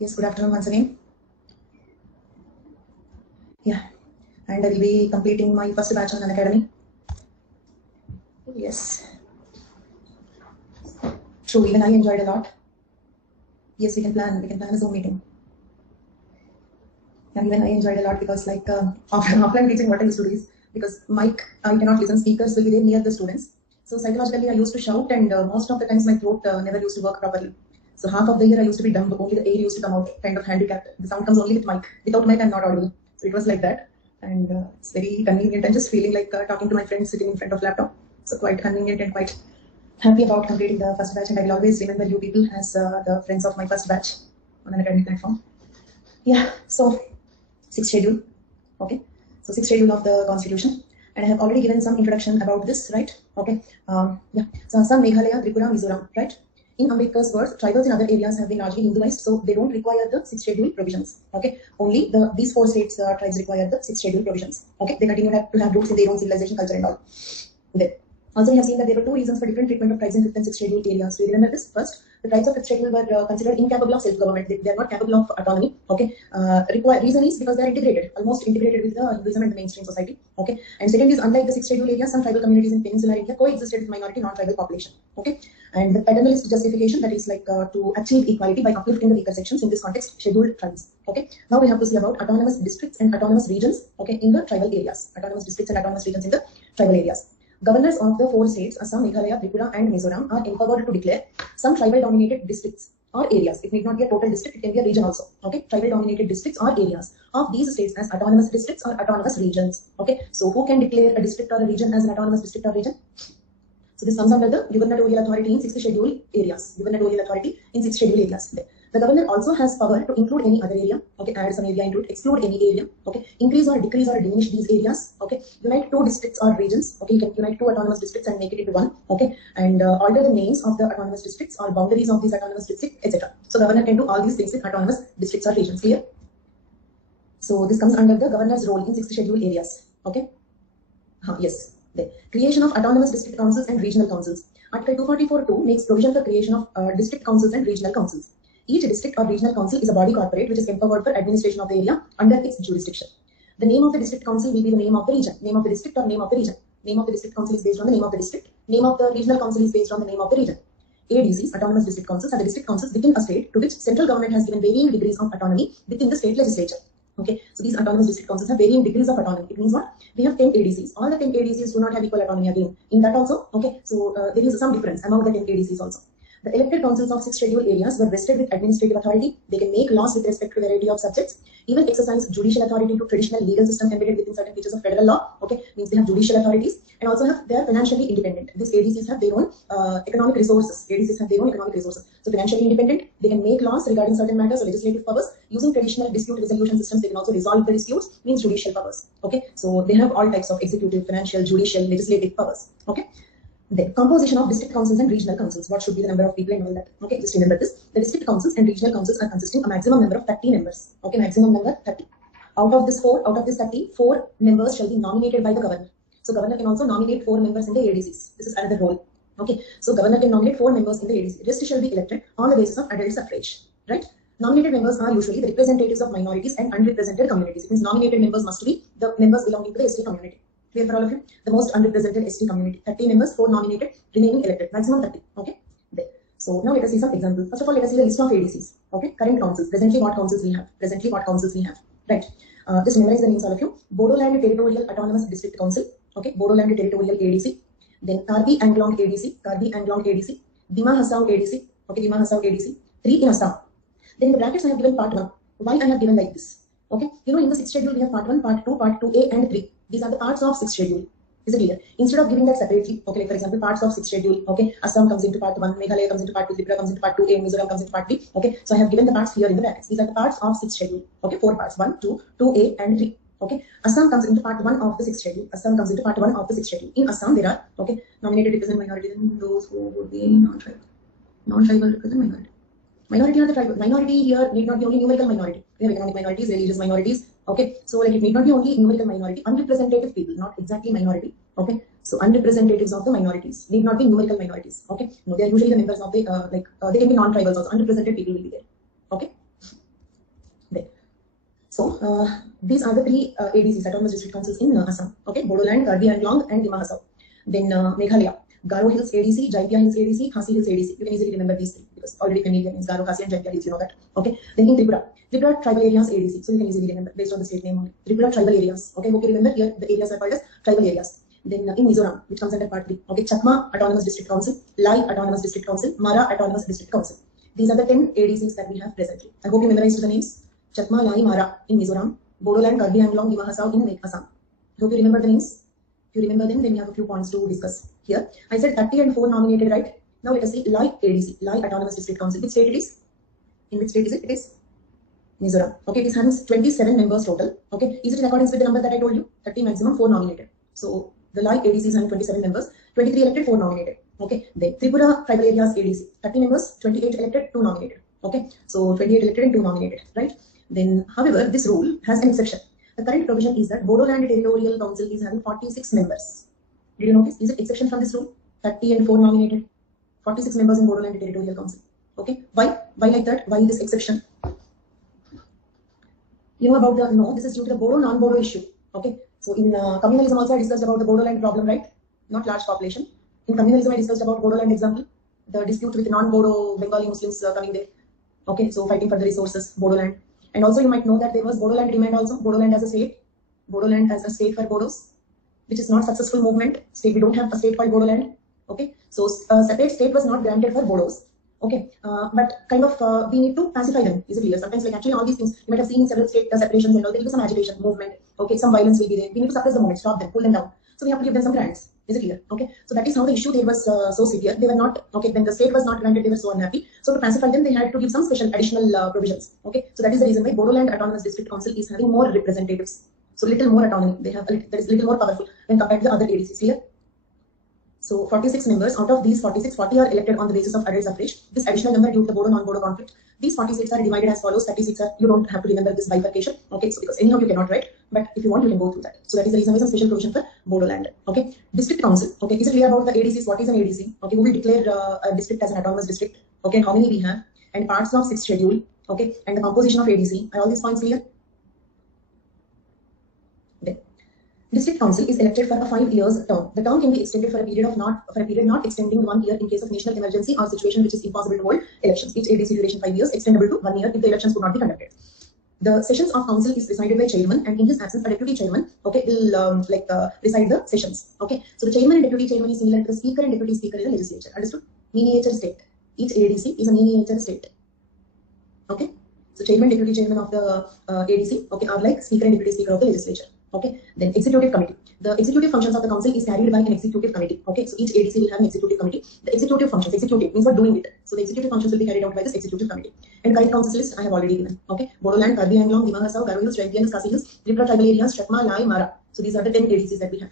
Yes, good afternoon once again. Yeah, and I will be completing my first batch on Unacademy. Yes, true. Even I enjoyed a lot. Yes, we can plan a Zoom meeting. And even I enjoyed a lot because, like, after offline teaching, what I used to do is because mic I cannot listen, speakers will be there near the students. So psychologically, I used to shout, and most of the times my throat never used to work properly. So half of the year I used to be dumb. Only the air used to come out, kind of handicapped. The sound comes only with mic. Without mic, I'm not audible. So it was like that, and it's very convenient. I'm just feeling like talking to my friends sitting in front of laptop. So quite convenient and quite happy about completing the first batch. And I will always remember you people as the friends of my first batch on an academic platform. Yeah. So sixth schedule. Okay. So sixth schedule of the Constitution. And I have already given some introduction about this, right? Okay. Yeah. So Assam, Meghalaya, Tripura, Mizoram, right? In Ambedkar's words, tribals in other areas have been largely Hinduized, so they don't require the sixth schedule provisions. Okay. Only these four states tribes require the sixth schedule provisions. Okay. They continue to have roots in their own civilization, culture, and all. Then. Also, we have seen that there were two reasons for different treatment of tribes in fifth and sixth schedule areas. So you remember this? First, the tribes of fifth schedule were considered incapable of self-government. They are not capable of autonomy. Okay. Reason is because they are integrated, almost integrated with the Hinduism and the mainstream society. Okay. And second is, unlike the sixth schedule areas, some tribal communities in peninsular India coexisted with minority non-tribal population. Okay. And the paternalist justification, that is like to achieve equality by uplifting the weaker sections, in this context, scheduled tribes. Okay. Now we have to see about autonomous districts and autonomous regions. Okay, in the tribal areas, autonomous districts and autonomous regions in the tribal areas. Governors of the four states, Assam, Meghalaya, Tripura, and Mizoram, are empowered to declare some tribal-dominated districts or areas. It need not be a total district; it can be a region also. Okay, tribal-dominated districts or areas of these states as autonomous districts or autonomous regions. Okay, so who can declare a district or a region as an autonomous district or region? So this comes under the gubernatorial authority in sixth schedule areas. Gubernatorial authority in sixth schedule areas. The governor also has power to include any other area, okay, add some area into it, exclude any area, okay, increase or decrease or diminish these areas, okay, unite two districts or regions, okay, you can unite two autonomous districts and make it into one, okay, and alter the names of the autonomous districts or boundaries of these autonomous districts, etc. So governor can do all these things with autonomous districts or regions, clear? So this comes under the governor's role in sixth schedule areas, okay. Yes. The creation of autonomous district councils and regional councils. Article 244(2) makes provision for creation of district councils and regional councils. Each district or regional council is a body corporate which is empowered for administration of the area under its jurisdiction. The name of the district council will be the name of the region, name of the district or name of the region. Name of the district council is based on the name of the district. Name of the regional council is based on the name of the region. ADCs, autonomous district councils, are the district councils within a state to which central government has given varying degrees of autonomy within the state legislature. Okay, so these autonomous district councils have varying degrees of autonomy. It means what? We have 10 ADCs. All the 10 ADCs do not have equal autonomy again. In that also, okay, so there is some difference among the 10 ADCs also. The elected councils of sixth schedule areas were vested with administrative authority. They can make laws with respect to a variety of subjects, even exercise judicial authority to traditional legal system embedded within certain features of federal law. Okay, means they have judicial authorities and also they are financially independent. These ADCs have their own economic resources. ADCs have their own economic resources. So financially independent, they can make laws regarding certain matters or legislative powers. Using traditional dispute resolution systems, they can also resolve the disputes, means judicial powers. Okay, so they have all types of executive, financial, judicial, legislative powers. Okay. The composition of district councils and regional councils. What should be the number of people and all that? Okay, just remember this. The district councils and regional councils are consisting a maximum number of 30 members. Okay, maximum number 30. Out of this 30, 4 members shall be nominated by the governor. So governor can also nominate 4 members in the ADCs. This is another role. Okay, so governor can nominate 4 members in the ADC. Rest shall be elected on the basis of adult suffrage. Right? Nominated members are usually the representatives of minorities and unrepresented communities. It means nominated members must be the members belonging to the ST community. Clear for all of you? The most unrepresented ST community. 30 members, 4 nominated, remaining elected. Maximum 30. Okay. There. So now let us see some examples. First of all, let us see the list of ADCs. Okay. Current councils. Presently, what councils we have? Right. Just memorize the names, all of you. Bodoland Territorial Autonomous District Council. Okay. Bodoland Territorial ADC. Then Karbi Anglong ADC. Dima Hasao ADC. Okay. Dima Hasao ADC. 3 in Assam. Then in the brackets I have given part 1. Why I have given like this? Okay. You know, in the sixth schedule we have part 1, part 2, part 2A and 3. These are the parts of sixth schedule. Is it clear? Instead of giving that separately, okay, like for example, parts of sixth schedule, okay, Assam comes into part 1, Meghalaya comes into part 2, Tripura comes into part 2A, Mizoram comes into part 3, okay. So I have given the parts here in the brackets. These are the parts of sixth schedule, okay, 4 parts, 1, 2, 2A and 3, okay. Assam comes into part 1 of the sixth schedule. In Assam, there are, okay, nominated represent minority, and those who would be non-tribal. Non-tribal represent minority. Minority are the tribal. Minority here need not be only numerical minority. We have economic minorities, religious minorities. Okay, so like it need not be only numerical minority, unrepresentative people, not exactly minority. Okay, so unrepresentatives of the minorities need not be numerical minorities. Okay, no, they are usually the members of the they can be non-tribals also. Unrepresented people will be there. Okay, these are the three ADCs, autonomous district councils in Assam. Okay, Bodoland, Karbi Anglong, and Dima Hasao. Then Meghalaya, Garo Hills ADC, Jaipia Hills ADC, Khasi Hills ADC. You can easily remember these three because already familiar means Garo, Khasi, and Jaipia Hills. You know that. Okay. Then in Tripura tribal areas ADC. So you can easily remember based on the state name only. Tripura tribal areas. Okay. Hope you remember here the areas are called as tribal areas. Then in Mizoram, which comes under Part 3. Okay. Chakma Autonomous District Council, Lai Autonomous District Council, Mara Autonomous District Council. These are the 10 ADCs that we have presently. I hope you memorized the names. Chakma, Lai, Mara in Mizoram, Bodoland, Karbi Anglong, Dima Hasao in Assam. Hope you remember the names. If you remember them, then we have a few points to discuss here. I said 30 and 4 nominated, right? Now let us see Lai ADC, Lai Autonomous District Council. Which state it is? In which state is it? It is Mizoram. Okay, it is having 27 members total. Okay, is it in accordance with the number that I told you? 30 maximum, 4 nominated. So the Lai ADC is having 27 members, 23 elected, 4 nominated. Okay, then Tripura tribal areas ADC, 30 members, 28 elected, 2 nominated. Okay, so 28 elected and 2 nominated, right? Then, however, this rule has an exception. The current provision is that Bodoland Territorial Council is having 46 members. Did you notice? Is it exception from this rule? 30 and 4 nominated. 46 members in Bodoland Territorial Council. Okay. Why? Why like that? Why this exception? You know about the, no, this is due to the Bodo non-Bodo issue. Okay. So in communalism also I discussed about the Bodoland problem, right? Not large population. In communalism I discussed about Bodoland example. The dispute with non-Bodo Bengali Muslims coming there. Okay. So fighting for the resources, Bodoland. And also you might know that there was Bodoland demand also, Bodoland as a state, Bodoland as a state for Bodos, which is not successful movement. State, we don't have a state called Bodoland. Okay, so a separate state was not granted for Bodos. Okay, but kind of we need to pacify them. Is it clear? Sometimes like actually all these things you might have seen in several state separations and all. There will be some agitation, movement. Okay, some violence will be there. We need to suppress the movement, stop them, pull them down. So we have to give them some grants. Is it clear? Okay, so that is how the issue there was so severe. They were not, okay, when the state was not granted, they were so unhappy. So to pacify them, they had to give some special additional provisions. Okay, so that is the reason why Bodoland Autonomous District Council is having more representatives. So little more autonomy. They have that is little more powerful when compared to the other ADCs. Clear? So 46 members, out of these 46, 40 are elected on the basis of adult suffrage. This additional number due to the Bodo non-Bodo conflict. These 46 are divided as follows. 36 are, you don't have to remember this bifurcation. Okay, so because anyhow you cannot write, but if you want you can go through that. So that is the reason why some special provision for Bodoland. Okay, district council. Okay, is it clear about the ADCs? What is an ADC? Okay, who will declare a district as an autonomous district? Okay, and how many we have? And parts of 6th schedule. Okay, and the composition of ADC. Are all these points clear? District council is elected for a 5 years term. The term can be extended for a period not extending 1 year in case of national emergency or situation which is impossible to hold elections. Each ADC duration 5 years, extendable to 1 year if the elections could not be conducted. The sessions of council is presided by chairman, and in his absence, a deputy chairman, okay, will preside the sessions. Okay, so the chairman and deputy chairman is similar to the speaker and deputy speaker in the legislature. Understood? Miniature state. Each ADC is a miniature state. Okay, so chairman, deputy chairman of the ADC, okay, are like speaker and deputy speaker of the legislature. Okay, then executive committee. The executive functions of the council is carried by an executive committee. Okay, so each ADC will have an executive committee. The executive functions, executive means for doing it. So the executive functions will be carried out by this executive committee. And current council list I have already given. Okay, Bodoland, Karbi Anglong, Dima Hasao, Garo Hills, Jaipia Hills, Khasi Hills, Tripura tribal areas, Chakma, Lai, Mara. So these are the 10 ADCs that we have.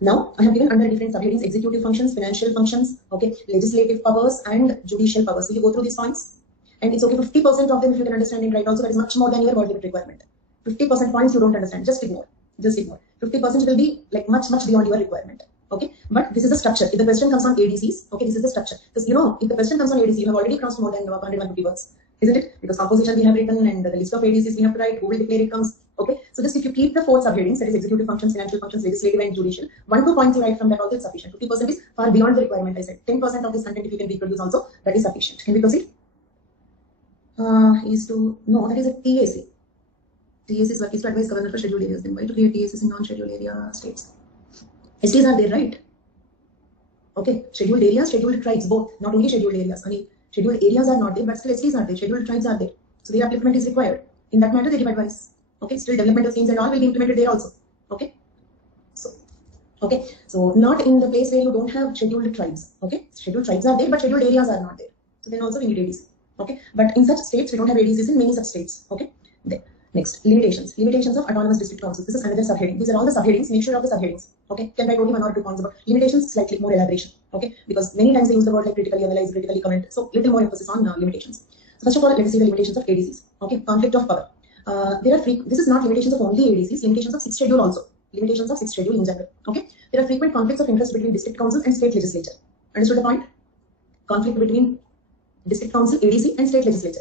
Now I have given under different subheadings: executive functions, financial functions, okay, legislative powers, and judicial powers. Will you go through these points? And it's okay, 50% of them if you can understand it right. Also, that is much more than your word limit requirement. 50% points you don't understand, just ignore. Just ignore. 50% will be like much beyond your requirement. Okay, but this is the structure. If the question comes on ADCs, okay, this is the structure. Because you know, if the question comes on ADC, you have already crossed more than 150 words, isn't it? Because composition we have written and the list of ADCs we have to write, who will declare it comes. Okay, so just if you keep the 4 subheadings, that is executive functions, financial functions, legislative and judicial, 1-2 points you write from that also is sufficient. 50% is far beyond the requirement. I said 10% of this content if you can reproduce also, that is sufficient. Can we proceed? That is a TAC. TAC's work is to advise governor for scheduled areas. Then why to create TACs in non-scheduled area states? STs are there, right? Okay, scheduled areas, scheduled tribes, both. Not only scheduled areas. I mean, scheduled areas are not there, but still STs are there. Scheduled tribes are there. So their upliftment is required. In that matter, they give advice. Okay, still developmental schemes and all will be implemented there also. Okay. So not in the place where you don't have scheduled tribes. Okay, scheduled tribes are there, but scheduled areas are not there. So then also we need ADC. Okay, but in such states we don't have ADCs in many such states. Okay, then. Next, limitations. Limitations of autonomous district councils. This is another subheading. These are all the subheadings. Make sure of the subheadings. Okay. Can write only 1 or 2 points about limitations, slightly more elaboration. Okay. Because many times they use the word like critically analyze, critically comment. So little more emphasis on limitations. So first of all, let us see the limitations of ADCs. Okay. Conflict of power. This is not limitations of only ADCs. Limitations of 6th schedule also. Limitations of 6th schedule in general. Okay. There are frequent conflicts of interest between district councils and state legislature. Understood the point? Conflict between district council, ADC, and state legislature.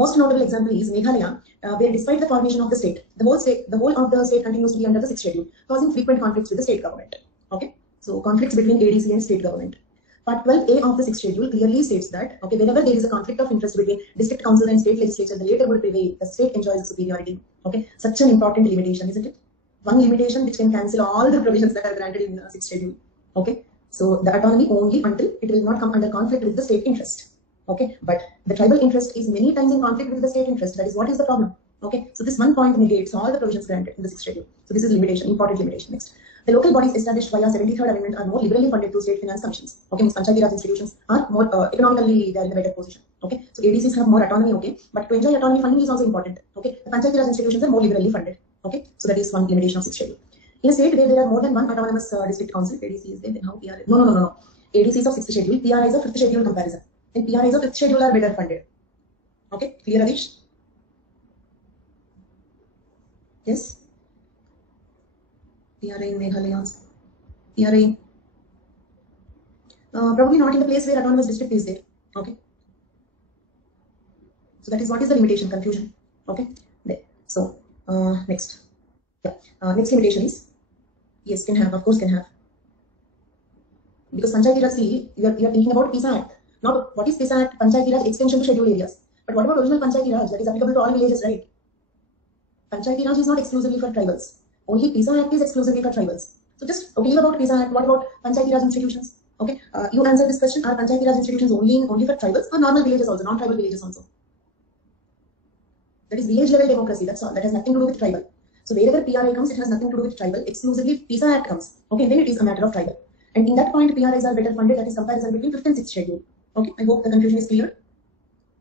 Most notable example is Meghalaya, where despite the formation of the state, the whole of the state continues to be under the 6th schedule, causing frequent conflicts with the state government. Okay, so conflicts between ADC and state government. Part 12A of the 6th schedule clearly states that, okay, whenever there is a conflict of interest between district council and state legislature, the latter would prevail. The state enjoys superiority. Okay, such an important limitation, isn't it? One limitation which can cancel all the provisions that are granted in the 6th schedule. Okay, so the autonomy only until it will not come under conflict with the state interest. Okay, but the tribal interest is many times in conflict with the state interest. That is what is the problem. Okay, so this one point negates all the provisions granted in the 6th schedule. So this is limitation, important limitation. Next, the local bodies established via 73rd Amendment are more liberally funded through state finance commissions. Okay, means Panchayati Raj institutions are more economically, they are in a better position. Okay, so ADCs have more autonomy. Okay, but to enjoy autonomy, funding is also important. Okay, the Panchayati Raj institutions are more liberally funded. Okay, so that is one limitation of 6th schedule. In a state where there are more than one autonomous district council, ADC is there, then how PRA? No. ADCs of 6th schedule, PRA is of 5th schedule comparison. Then PRAs of 5th schedule are better funded. Okay, clear, Adish? Yes? PRA in Meghalaya. PRA. Probably not in the place where autonomous district is there. Okay. So that is what is the limitation, confusion. Okay. There. So, next. Yeah. Next limitation is, yes, can have, of course can have. Because Panchayati Raj, see, you are thinking about PISA Act. Now, what is PISA Act? Panchayati Raj extension to scheduled areas. But what about original Panchayati Raj? That is applicable to all villages, right? Panchayati Raj is not exclusively for tribals. Only PISA Act is exclusively for tribals. So just okay about PISA Act. What about Panchayati Raj institutions? Okay, you answer this question. Are Panchayati Raj institutions only for tribals or normal villages also, non-tribal villages also? That is village level democracy. That's all. That has nothing to do with tribal. So wherever PRA comes, it has nothing to do with tribal. Exclusively PISA Act comes. Okay, then it is a matter of tribal. And in that point, PRAs are better funded. That is comparison between 5th and 6th schedule. Okay, I hope the confusion is clear.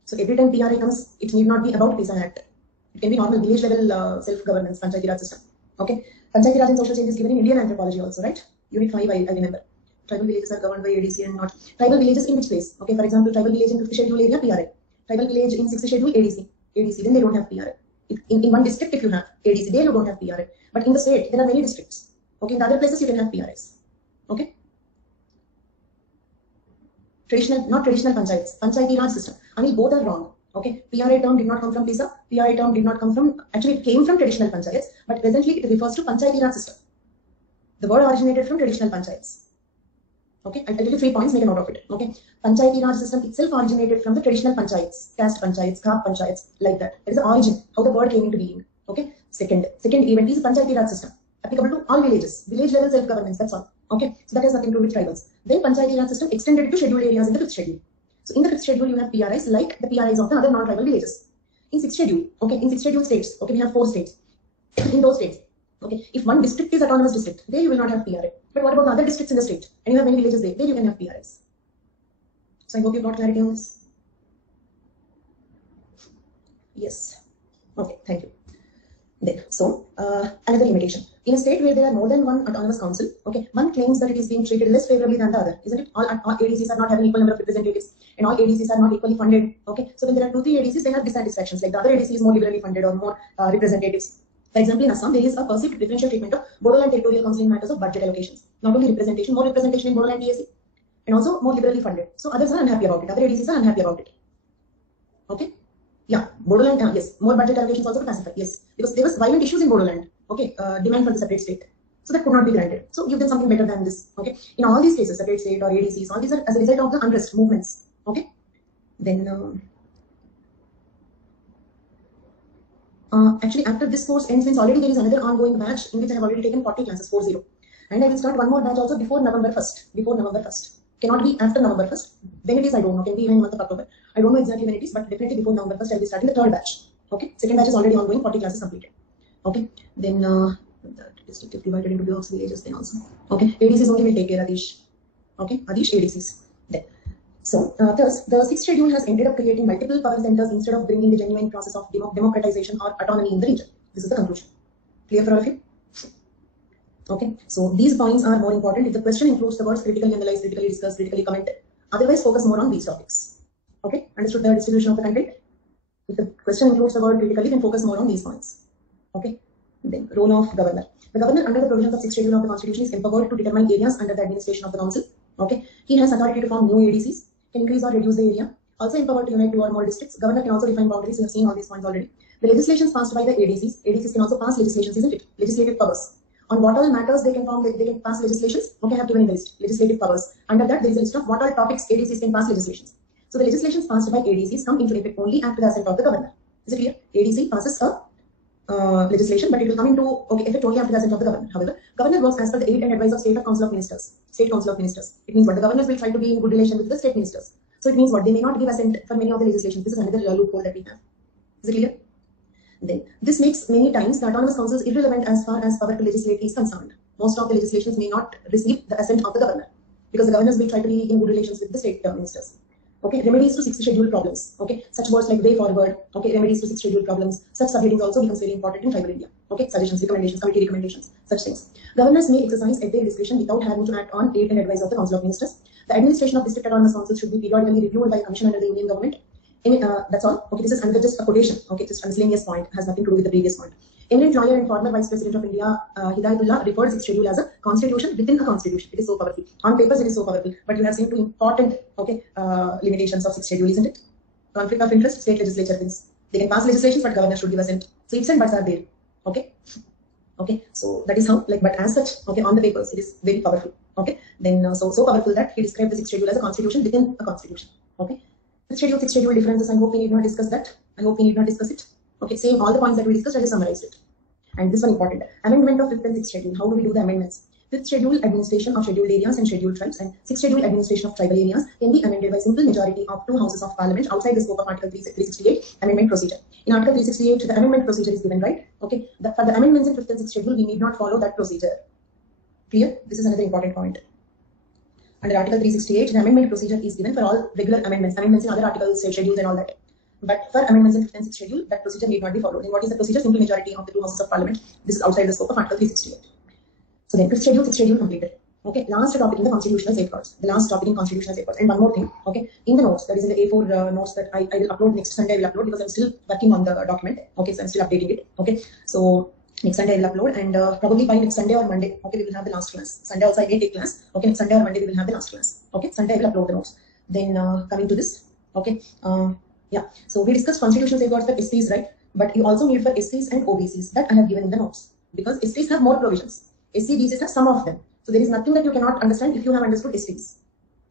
So every time PRA comes, it need not be about PISA Act. It can be normal village level self-governance, Panchayati Raj system. Okay, Panchayati Raj and social change is given in Indian anthropology also, right? Unit 5, I remember. Tribal villages are governed by ADC and not. Tribal villages in which place? Okay, for example, tribal village in 5th schedule area, PRA. Tribal village in 6th schedule, ADC. Then they don't have PRA. In one district, if you have ADC, there you don't have PRA. But in the state, there are many districts. Okay, in the other places, you can have PRAs. Okay. Not traditional panchayats, Panchayati Raj system. I mean, both are wrong. Okay, PRA term did not come from PISA. PRA term did not come from, actually it came from traditional panchayats, but presently it refers to Panchayati Raj system. The word originated from traditional panchayats. Okay, I'll tell you 3 points, make a note of it. Okay, Panchayati Raj system itself originated from the traditional panchayats, caste panchayats, khap panchayats, like that. That is the origin, how the word came into being. Okay, second event is Panchayati Raj system, applicable to all villages, village level self-governance, that's all. Okay, so that has nothing to do with tribals. Then Panchayati Raj system extended it to scheduled areas in the 5th schedule. So in the 5th schedule, you have PRIs like the PRIs of the other non-tribal villages. In 6th schedule, okay, in 6th schedule states, okay, we have 4 states. In those states, okay, if one district is autonomous district, there you will not have PRA. But what about the other districts in the state? And you have many villages there you can have PRIs. So I hope you got clarity on this. Yes. Okay, thank you. Then, so another limitation. In a state where there are more than one autonomous council, okay, one claims that it is being treated less favorably than the other, isn't it? All ADCs are not having equal number of representatives, and all ADCs are not equally funded. Okay, so when there are 2-3 ADCs, they have dissatisfactions. Like the other ADC is more liberally funded or more representatives. For example, in Assam, there is a perceived differential treatment of Bodoland Territorial Council in matters of budget allocations. Not only representation, more representation in Bodoland PSC, and also more liberally funded. So others are unhappy about it. Other ADCs are unhappy about it. Okay. Yeah, Bodoland, yes, more budget allocations also to pacify, yes, because there was violent issues in Bodoland, okay, demand for the separate state, so that could not be granted. So give them something better than this, okay. In all these cases, separate state or ADCs, all these are as a result of the unrest movements, okay. Then, actually after this course ends, means already there is another ongoing batch in which I have already taken 40 classes, 40, and I will start one more batch also before November 1st, Cannot be after November 1st. When it is, I don't know. Can be even in the month of October. I don't know exactly when it is, but definitely before November 1st, I will be starting the 3rd batch. Okay. 2nd batch is already ongoing, 40 classes completed. Okay. Then the district is divided into blocks, villages then also. Okay. ADCs only will take care, Adish. Okay. Adish, ADCs. Then. So, thus, the 6th schedule has ended up creating multiple power centers instead of bringing the genuine process of democratization or autonomy in the region. This is the conclusion. Clear for all of you? Okay, so these points are more important if the question includes the words critically analyzed, critically discussed, critically commented. Otherwise, focus more on these topics. Okay, understood the distribution of the content? If the question includes the word critically, then focus more on these points. Okay, then role of governor. The governor, under the provisions of 6th schedule of the Constitution, is empowered to determine areas under the administration of the council. Okay, he has authority to form new ADCs, can increase or reduce the area, Also empowered to unite 2 or more districts. Governor can also define boundaries. We have seen all these points already. The legislations passed by the ADCs. ADCs can also pass legislations, isn't it? Legislative powers. On what all matters they can pass legislations. Okay, I have given in the list. Legislative powers. Under that, there is a list of what all topics ADCs can pass legislations. So the legislations passed by ADCs come into effect only after the assent of the governor. Is it clear? ADC passes a legislation, but it will come into effect only after the assent of the governor. However, governor works as per the aid and advice of State Council of Ministers. State Council of Ministers. It means what the governors will try to be in good relation with the state ministers. So it means what they may not give assent for many of the legislations. This is another loophole that we have. Is it clear? Then this makes many times the autonomous councils irrelevant as far as power to legislate is concerned. Most of the legislations may not receive the assent of the governor because the governors will try to be in good relations with the state ministers. Okay, remedies to 6th schedule problems. Okay, such words like way forward. Okay, remedies to 6th schedule problems. Such subheadings also becomes very important in tribal India. Okay, suggestions, recommendations, committee recommendations, such things. Governors may exercise at their discretion without having to act on aid and advice of the Council of Ministers. The administration of district autonomous councils should be periodically reviewed by a commission under the Union government. That's all. Okay, this is another just a quotation. Okay, just a miscellaneous point, has nothing to do with the previous point. Eminent lawyer and former Vice President of India, Hidayatullah, referred 6th schedule as a constitution within a constitution. It is so powerful. On papers, it is so powerful. But you have seen two important limitations of 6th schedule, isn't it? Conflict of interest, state legislature wins. They can pass legislations, but governors should give assent. So ifs and buts are there. Okay. Okay. So that is how, but as such, on the papers, it is very powerful. Okay. Then so powerful that he described the 6th schedule as a constitution within a constitution. Okay. 6th schedule differences. I hope we need not discuss that. I hope we need not discuss it. Okay, same all the points that we discussed, I just summarized it. And this one important. Amendment of 5th and 6th schedule. How do we do the amendments? 5th schedule, administration of scheduled areas and scheduled tribes, and 6th schedule, administration of tribal areas, can be amended by simple majority of 2 houses of parliament outside the scope of Article 368 amendment procedure. In Article 368, the amendment procedure is given, right? Okay, for the amendments in 5th and 6th schedule, we need not follow that procedure. Clear? This is another important point. Under Article 368, the amendment procedure is given for all regular amendments in other articles, schedules, and all that. But for amendments in 5th and 6th schedule, that procedure need not be followed. And what is the procedure? Simple majority of the 2 houses of parliament. This is outside the scope of Article 368. So then 5th schedule, 6th schedule completed. Okay, last topic in the constitutional safeguards. The last topic in constitutional safeguards. And one more thing. Okay, in the notes, that is in the A4 notes that I will upload next Sunday. I will upload because I'm still working on the document. Okay, so I'm still updating it. Okay, so next Sunday I will upload, and probably by next Sunday or Monday, okay, we will have the last class. Sunday also I may take class. Okay, next Sunday or Monday we will have the last class. Okay, Sunday I will upload the notes. Then coming to this. Okay. Yeah, so we discussed constitutional safeguards for SCs, right? But you also need for SCs and OBCs that I have given in the notes, because SCs have more provisions. SC, BCs have some of them. So there is nothing that you cannot understand if you have understood SCs.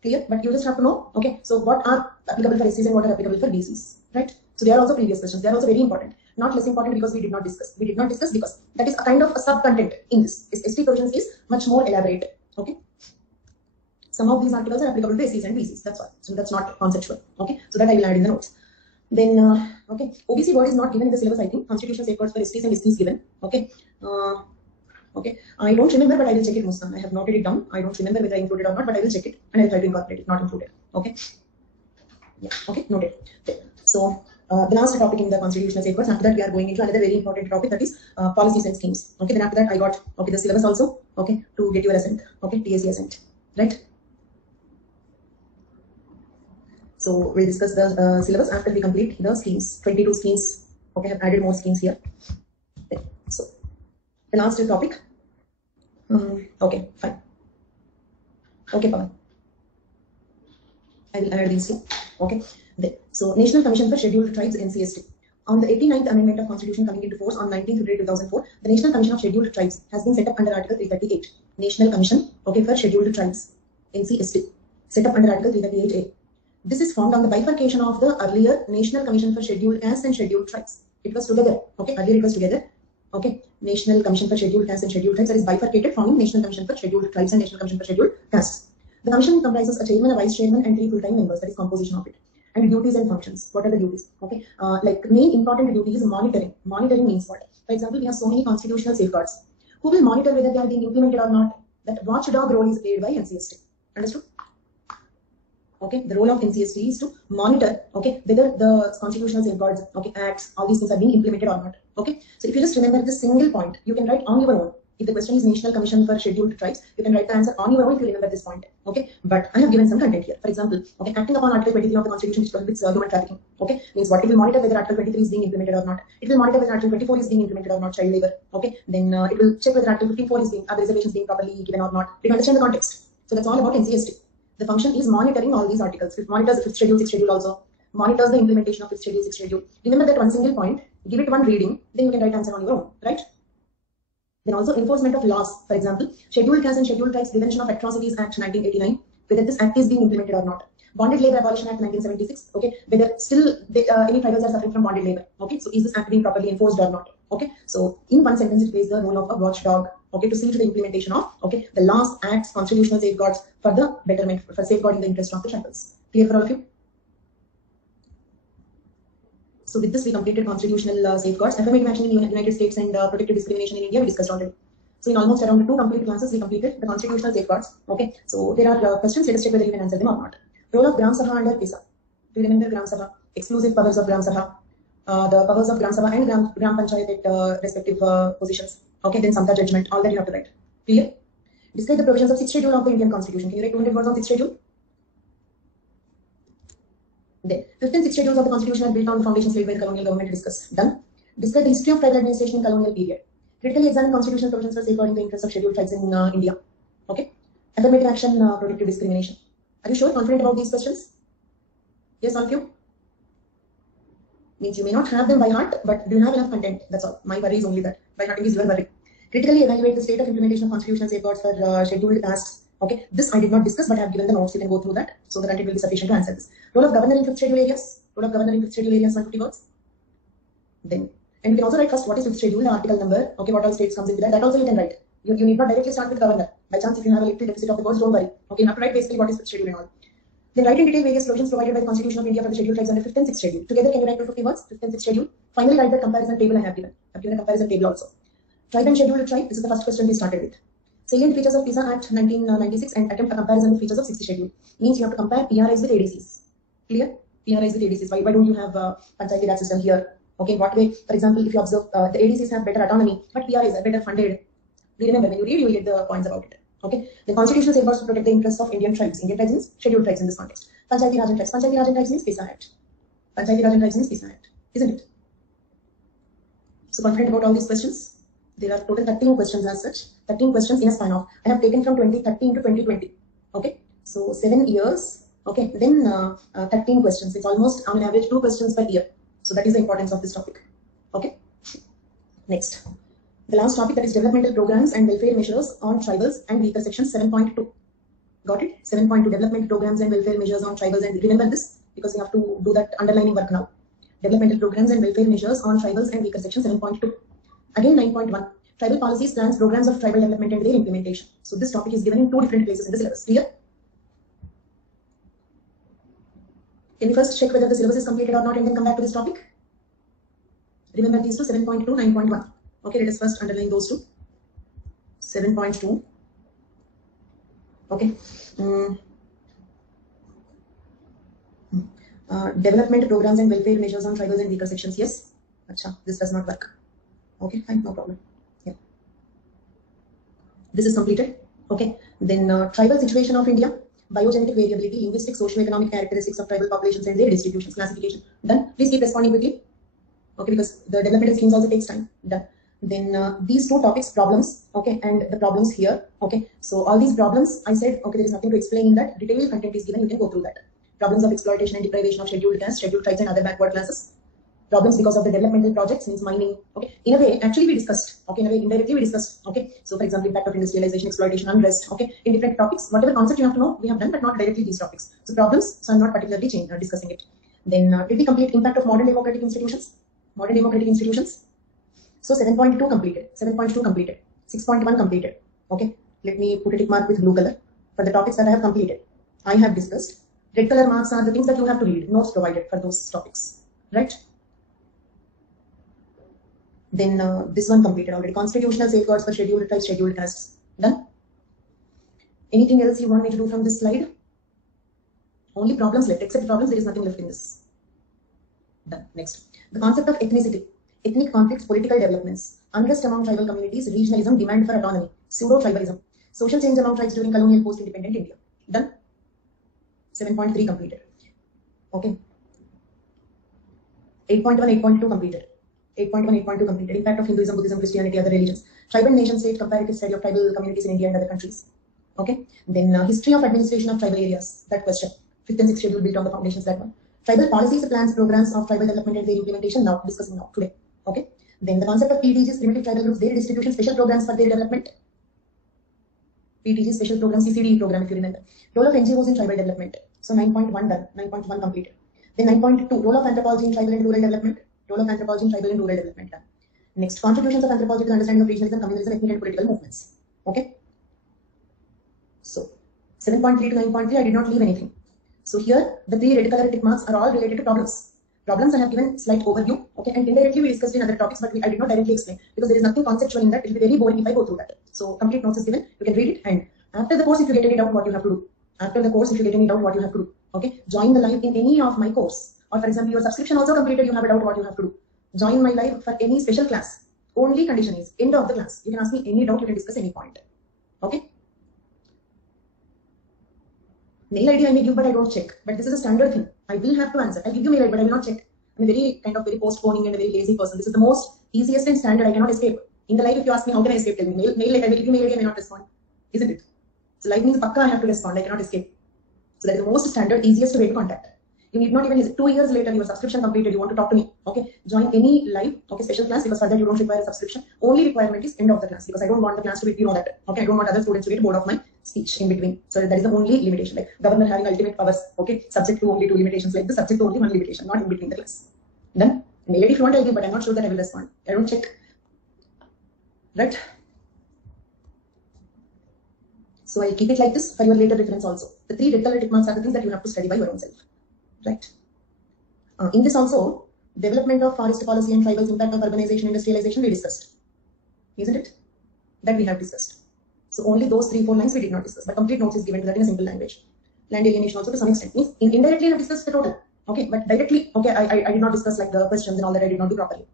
Clear? But you just have to know, okay, so what are applicable for SCs and what are applicable for BCs, right? So they are also previous questions. They are also very important. Not less important because we did not discuss. We did not discuss because that is a kind of a sub-content in this. ST provisions is much more elaborate, okay? Some of these articles are applicable to SCs and BCs, that's all. So that's not conceptual, okay? So that I will add in the notes. Then, okay, OBC word is not given in the syllabus, I think. Constitutional safeguards for STs and SCs given, okay? Okay, I don't remember, but I will check it, Muskan. I have noted it down. I don't remember whether I included or not, but I will check it and I will try to incorporate it, not included, okay? Yeah, okay, noted. Okay. So, the last topic in the constitutional safeguards, after that we are going into another very important topic, that is policies and schemes. Okay, then after that I got, okay, the syllabus also, okay, to get your assent, okay, TSC assent, right? So we'll discuss the syllabus after we complete the schemes. 22 schemes. Okay, I've added more schemes here. Okay. So the last topic. Okay, fine. Okay, Pawan. I will add these two. Okay. Then, so National Commission for Scheduled Tribes (NCST). On the 89th Amendment of Constitution coming into force on 19th February 2004, the National Commission of Scheduled Tribes has been set up under Article 338. National Commission, okay, for Scheduled Tribes (NCST), set up under Article 338A. This is formed on the bifurcation of the earlier National Commission for Scheduled Castes and Scheduled Tribes. It was together. Okay, earlier it was together. Okay, National Commission for Scheduled Castes and Scheduled Tribes, that is bifurcated, forming National Commission for Scheduled Tribes and National Commission for Scheduled Castes. The commission comprises a chairman, a vice chairman, and 3 full-time members. That is composition of it. And duties and functions. What are the duties? Okay, like main important duty is monitoring. Monitoring means what? For example, we have so many constitutional safeguards. Who will monitor whether they are being implemented or not? That watchdog role is played by NCST. Understood? Okay, the role of NCST is to monitor, okay, whether the constitutional safeguards, okay, acts, all these things are being implemented or not. Okay, so if you just remember this single point, you can write on your own. If the question is National Commission for Scheduled Tribes, you can write the answer on your own if you remember this point. Okay, but I have given some content here. For example, okay, acting upon Article 23 of the Constitution, which prohibits human trafficking. Okay, means what? It will monitor whether Article 23 is being implemented or not. It will monitor whether Article 24 is being implemented or not, child labor. Okay, then it will check whether Article 54 is being, are the reservations being properly given or not. You understand the context. So that's all about NCST. The function is monitoring all these articles. It monitors 5th schedule, 6th schedule also. monitors the implementation of 5th schedule, 6th schedule. Remember that one single point, give it one reading, then you can write answer on your own, right? Then also enforcement of laws, for example, Scheduled Castes and Scheduled Tribes Prevention of Atrocities Act 1989, whether this act is being implemented or not. Bonded Labor Abolition Act 1976, okay, whether still any tribals are suffering from bonded labor, okay, so is this act being properly enforced or not, okay. So in one sentence it plays the role of a watchdog, okay, to see to the implementation of, okay, the laws, acts, constitutional safeguards for the betterment, for safeguarding the interest of the tribals. Clear for all of you? So with this we completed constitutional safeguards, affirmative action in the United States and protective discrimination in India we discussed already. So in almost around 2 complete classes we completed the constitutional safeguards, okay. So there are questions, let us check whether you can answer them or not. Role of Gram Sabha under PISA. Do you remember Gram Sabha? Exclusive powers of Gram Sabha. The powers of Gram Sabha and Gram Panchayat at respective positions. Okay, then Samta judgment. All that you have to write. Clear? Describe the provisions of 6th schedule of the Indian Constitution. Can you write 200 words on 6th schedule? Then 5th and 6th schedules of the Constitution are built on the foundations laid by the colonial government. Discuss. Done. Describe the history of tribal administration in colonial period. Critically examine constitutional provisions for safeguarding the interests of scheduled tribes in India. Okay. Affirmative action, protective discrimination. Are you sure, confident about these questions? Yes, all of you? Means you may not have them by heart, but do you have enough content? That's all. My worry is only that. By heart is your worry. Critically evaluate the state of implementation of constitutional safeguards for scheduled castes. Okay, this I did not discuss, but I have given the notes. You can go through that, so that it will be sufficient to answer this. Role of governor in 5th schedule areas. Role of governor in 5th schedule areas, 150 words. Then, and you can also write first what is 5th schedule, the article number. Okay, what all states comes into that. That also you can write. You need not directly start with governor. By chance, if you have a little deficit of the words, don't worry. Okay, you have to write basically what is 5th schedule and all. Then write in detail various provisions provided by the Constitution of India for the scheduled tribes under 5th and 6th schedule. Together, can you write 250 words? 5th and 6th schedule. Finally, write the comparison table I have given. I have given a comparison table also. Tribe and scheduled tribe. This is the first question we started with. Salient features of PISA Act 1996 and attempt a comparison with features of 6th schedule. Means you have to compare PRIs with ADCs. Clear? PRIs with ADCs. Why don't you have Panchayati Raj system here? Okay, in what way? For example, if you observe the ADCs have better autonomy, but PRIs are better funded. Remember, when you read, you will get the points about it. Okay. The constitutional safeguards to protect the interests of Indian tribes. Indian tribes means scheduled tribes in this context. Panchayati Raj tribes. Panchayati Raj tribes means PISA Act. Panchayati Raj tribes means PISA Act. Isn't it? So confident about all these questions? There are total 13 questions as such. 13 questions in a span of. I have taken from 2013 to 2020. Okay. So 7 years. Okay. Then 13 questions. It's almost on an average 2 questions per year. So that is the importance of this topic. Okay. Next. The last topic, that is developmental programs and welfare measures on tribals and weaker sections 7.2. Got it? 7.2 development programs and welfare measures on tribals, and remember this because you have to do that underlining work now. Developmental programs and welfare measures on tribals and weaker section 7.2. Again 9.1. Tribal policies, plans, programs of tribal development and their implementation. So this topic is given in 2 different places in the syllabus. Clear? Can you first check whether the syllabus is completed or not and then come back to this topic? Remember these two, 7.2, 9.1. Okay, let us first underline those two. 7.2. Okay. Development programs and welfare measures on tribals and weaker sections. Yes. Acha, this does not work. Okay, fine, no problem. Yeah. This is completed. Okay. Then tribal situation of India, biogenetic variability, linguistic, socio-economic characteristics of tribal populations and their distributions, classification. Done. Please keep responding quickly. Okay, because the developmental schemes also takes time. Done. Then these 2 topics, problems, okay, and the problems here, okay. So all these problems, I said, okay, there is nothing to explain in that. Detailed content is given, you can go through that. Problems of exploitation and deprivation of scheduled castes, scheduled tribes and other backward classes. Problems because of the developmental projects, means mining, okay. In a way, actually we discussed, okay, in a way, indirectly we discussed, okay. So for example, impact of industrialization, exploitation, unrest, okay, in different topics, whatever concept you have to know, we have done, but not directly these topics. So problems, so I'm not particularly discussing it. Then did we complete impact of modern democratic institutions? Modern democratic institutions. So 7.2 completed, 7.2 completed, 6.1 completed. Okay, let me put a tick mark with blue color for the topics that I have completed. I have discussed. Red color marks are the things that you have to read, notes provided for those topics, right? Then this one completed already. Constitutional safeguards for scheduled tribes, scheduled castes. Done. Anything else you want me to do from this slide? Only problems left. Except problems, there is nothing left in this. Done. Next. The concept of ethnicity. Ethnic conflicts, political developments, unrest among tribal communities, regionalism, demand for autonomy, pseudo-tribalism, social change among tribes during colonial post-independent India. Done. 7.3 completed. Okay. 8.1, 8.2 completed. 8.1, 8.2 completed. Impact of Hinduism, Buddhism, Christianity, other religions. Tribal nation state, comparative study of tribal communities in India and other countries. Okay. Then history of administration of tribal areas. That question. 5th and 6th schedule built on the foundations, that one. Tribal policies, plans, programs of tribal development and their implementation now discussing now today. Okay. Then the concept of PTGs, primitive tribal groups, their distribution, special programs for their development. PTG special program, CCD program if you remember. Role of NGOs in tribal development. So 9.1 done, 9.1 completed. Then 9.2, role of anthropology in tribal and rural development. Role of anthropology in tribal and rural development done. Next, contributions of anthropology to the understanding of regionalism, communalism, ethnic and political movements. Okay. So 7.3 to 9.3, I did not leave anything. So here, the 3 red color tick marks are all related to problems. Problems I have given slight overview, okay, and indirectly we discussed in other topics, but I did not directly explain because there is nothing conceptual in that. It will be very boring if I go through that. So complete notes is given, you can read it, and after the course, if you get any doubt, what you have to do. After the course, if you get any doubt, what you have to do. Okay, join the live in any of my course, or for example, your subscription also completed, you have a doubt, what you have to do. Join my live for any special class. Only condition is end of the class. You can ask me any doubt, you can discuss any point. Okay. Mail ID I may give, but I don't check. But this is a standard thing. I will have to answer. I'll give you mail ID, but I will not check. I'm a very postponing and a very lazy person. This is the most easiest and standard. I cannot escape. In the live, if you ask me how can I escape, tell me. Mail I will give you mail ID, I may not respond. Isn't it? So live means pakka I have to respond. I cannot escape. So that is the most standard, easiest way to contact. You need not even hesitate. 2 years later, your subscription completed, you want to talk to me. Okay. Join any live, okay, special class, because for that you don't require a subscription. Only requirement is end of the class, because I don't want the class to be, that. Okay. I don't want other students to get bored of my speech in between. So that is the only limitation. Like governor having ultimate powers, okay, subject to only 2 limitations, like the subject to only 1 limitation, not in between the class. Then mail ID if you want, I'll give, but I'm not sure that I will respond. I don't check. Right. So I'll keep it like this for your later reference also. The 3 red color tick marks are the things that you have to study by your own self. Right. In this also, development of forest policy and tribals, impact of urbanization, industrialization, we discussed. Isn't it? That we have discussed. So only those 3-4 lines we did not discuss, but complete notes is given to that in a simple language. Land alienation also to some extent. Means indirectly I have discussed the total. Okay, but directly, okay, I did not discuss like the questions and all that I did not do properly.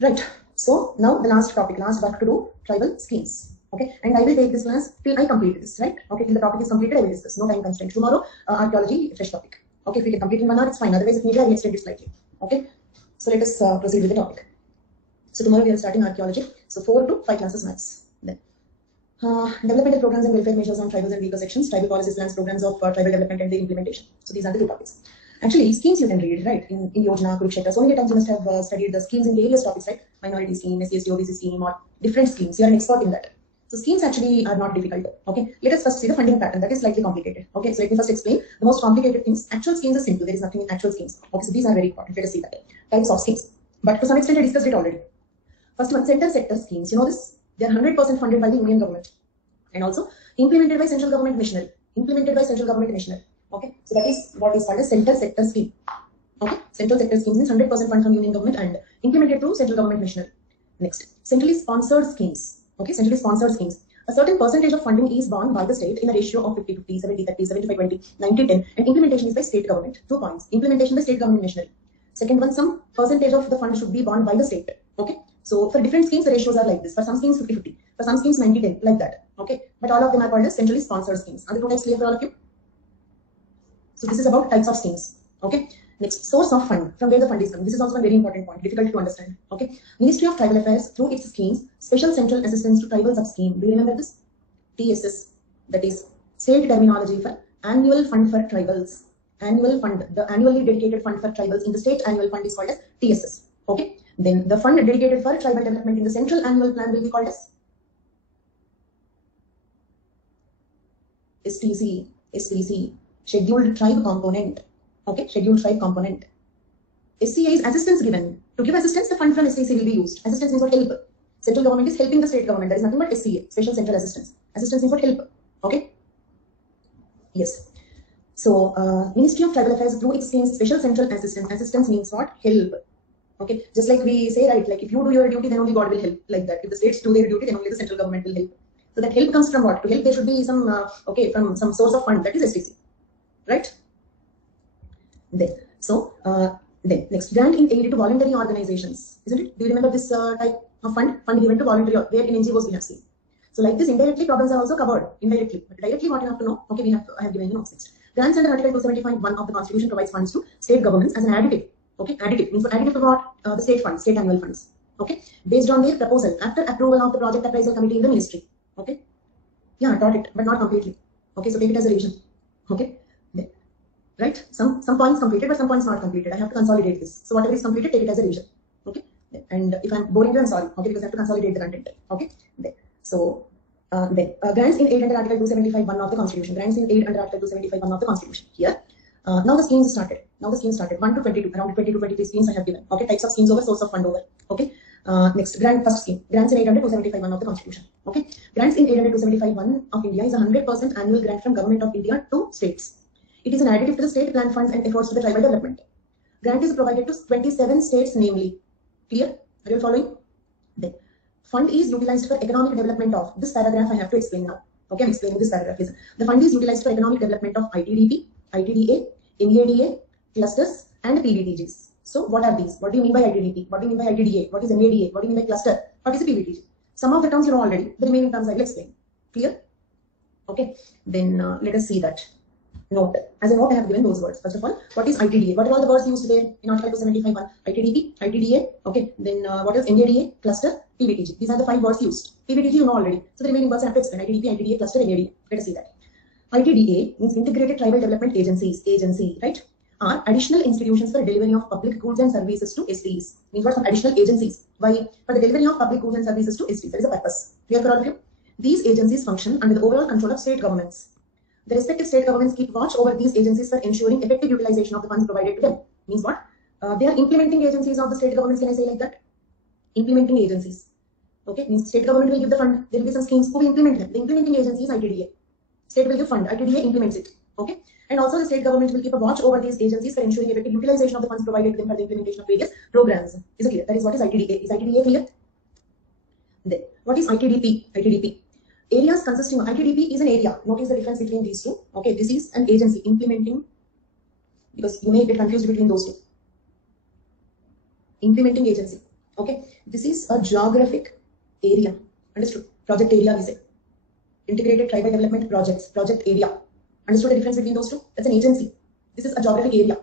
Right. So now the last topic, last work to do, tribal schemes. Okay, and I will take this class till I complete this, right? Okay, till the topic is completed, I will discuss. No time constraint. Tomorrow, archaeology, fresh topic. Okay, if we can complete in 1 hour, it's fine. Otherwise, if needed, I will extend it slightly. Okay, so let us proceed with the topic. So tomorrow we are starting archaeology. So 4 to 5 classes max. Then developmental programs and welfare measures on tribals and weaker sections, tribal policies, plans, programs of tribal development and their implementation. So these are the 2 topics. Actually, schemes you can read, right? In Yojana, Kurukshetra. So many times you must have studied the schemes in various topics, right? Minority scheme, SC, OBC scheme, or different schemes. You are an expert in that. So schemes actually are not difficult. Okay, let us first see the funding pattern. That is slightly complicated. Okay, so let me first explain the most complicated things. Actual schemes are simple. There is nothing in actual schemes. Okay, so these are very important. Let us see that. Types of schemes. But to some extent I discussed it already. First one, center sector schemes. You know this? They are 100% funded by the Union government. And also implemented by central government missionary. Implemented by central government missionary. Okay, so that is what is called a center sector scheme. Okay, central sector schemes means 100% fund from Union government and implemented through central government missionary. Next, centrally sponsored schemes. Okay, centrally sponsored schemes. A certain percentage of funding is borne by the state in a ratio of 50-50, 70-30, 75-20, 90-10, and implementation is by state government. 2 points. Implementation by state government missionary. Second one, some percentage of the fund should be borne by the state. Okay, so for different schemes, the ratios are like this. For some schemes, 50-50. For some schemes, 90-10, like that. Okay, but all of them are called as centrally sponsored schemes. Are the 2 types clear for all of you? So this is about types of schemes. Okay. Next, source of fund, from where the fund is coming. This is also a very important point, difficult to understand. Okay, Ministry of Tribal Affairs through its schemes, special central assistance to tribal sub scheme. Do you remember this? TSS, that is state terminology for annual fund for tribals. Annual fund, the annually dedicated fund for tribals in the state annual fund is called as TSS. Okay, then the fund dedicated for tribal development in the central annual plan will be called as STC, STC, scheduled tribe component. Okay, scheduled tribe component. SCA is assistance given. To give assistance, the fund from STC will be used. Assistance means for help. Central government is helping the state government. There is nothing but SCA, special central assistance. Assistance means for help. Okay. Yes. So, Ministry of Tribal Affairs through its schemes, special central assistance. Assistance means what? Help. Okay. Just like we say, right? Like if you do your duty, then only God will help. Like that. If the states do their duty, then only the central government will help. So that help comes from what? To help, there should be some from some source of fund. That is STC, right? Then, so then next, grant in aid to voluntary organizations, isn't it? Do you remember this type of fund given to voluntary, where in NGOs we have seen? So like this, indirectly problems are also covered indirectly, but directly what you have to know. Okay, I have given you notes next. Grants under Article 275(1) of the Constitution provides funds to state governments as an additive. Okay, additive means additive to what? The state funds, state annual funds. Okay, based on their proposal after approval of the project appraisal committee in the ministry. Okay, yeah, I taught it, but not completely. Okay, so take it as a revision. Okay. right? Some points completed, but some points not completed. I have to consolidate this. So whatever is completed, take it as a revision. Okay. And if I'm boring you, I'm sorry. Okay, because I have to consolidate the content. Okay. Then. So grants in aid under Article 275(1) of the Constitution. Grants in aid under Article 275(1) of the Constitution. Here. Now the schemes started. 1 to 22. Around 20 to 23 schemes I have given. Okay. Types of schemes over, source of fund over. Okay. Next, first scheme. Grants in aid under 275(1) of the Constitution. Okay. Grants in aid under 275(1) of India is a 100% annual grant from Government of India to states. It is an additive to the state plan funds and efforts to the tribal development. Grant is provided to 27 states, namely. Clear? Are you following? Then, fund is utilized for economic development of, this paragraph I have to explain now. Okay, I'm explaining this paragraph. Listen. The fund is utilized for economic development of ITDP, ITDA, NADA, clusters, and PVTGs. So, what are these? What do you mean by ITDP? What do you mean by ITDA? What is NADA? What do you mean by cluster? What is a PVTG? Some of the terms you know already. The remaining terms I will explain. Clear? Okay. Then, let us see that. Note. As a note, I have given those words. First of all, what is ITDA? What are all the words used there in Article 275(1)? ITDP, ITDA, okay. Then what is NADA, cluster, PVTG? These are the 5 words used. PVTG you know already. So the remaining words I have to explain. ITDP, ITDA, cluster, NADA. Let us see that. ITDA means Integrated Tribal Development Agencies, right? Are additional institutions for delivery of public goods and services to STs. Means what? Some additional agencies. Why? For the delivery of public goods and services to STs. That is the purpose. Clear for all of you? These agencies function under the overall control of state governments. The respective state governments keep watch over these agencies for ensuring effective utilization of the funds provided to them. Means what? They are implementing agencies of the state governments. Can I say like that? Implementing agencies. Okay. Means state government will give the fund. There will be some schemes. Who will implement them? The implementing agency is ITDA. State will give fund. ITDA implements it. Okay. And also the state government will keep a watch over these agencies for ensuring effective utilization of the funds provided to them for the implementation of various programs. Is it clear? That is what is ITDA. Is ITDA clear? Then what is ITDP? ITDP. Areas consisting of ITDP is an area. Notice the difference between these two. Okay, this is an agency implementing, because you may get confused between those two. Implementing agency. Okay, this is a geographic area. Understood? Project area we say. Integrated Tribal Development Projects. Project area. Understood the difference between those two? That's an agency. This is a geographic area.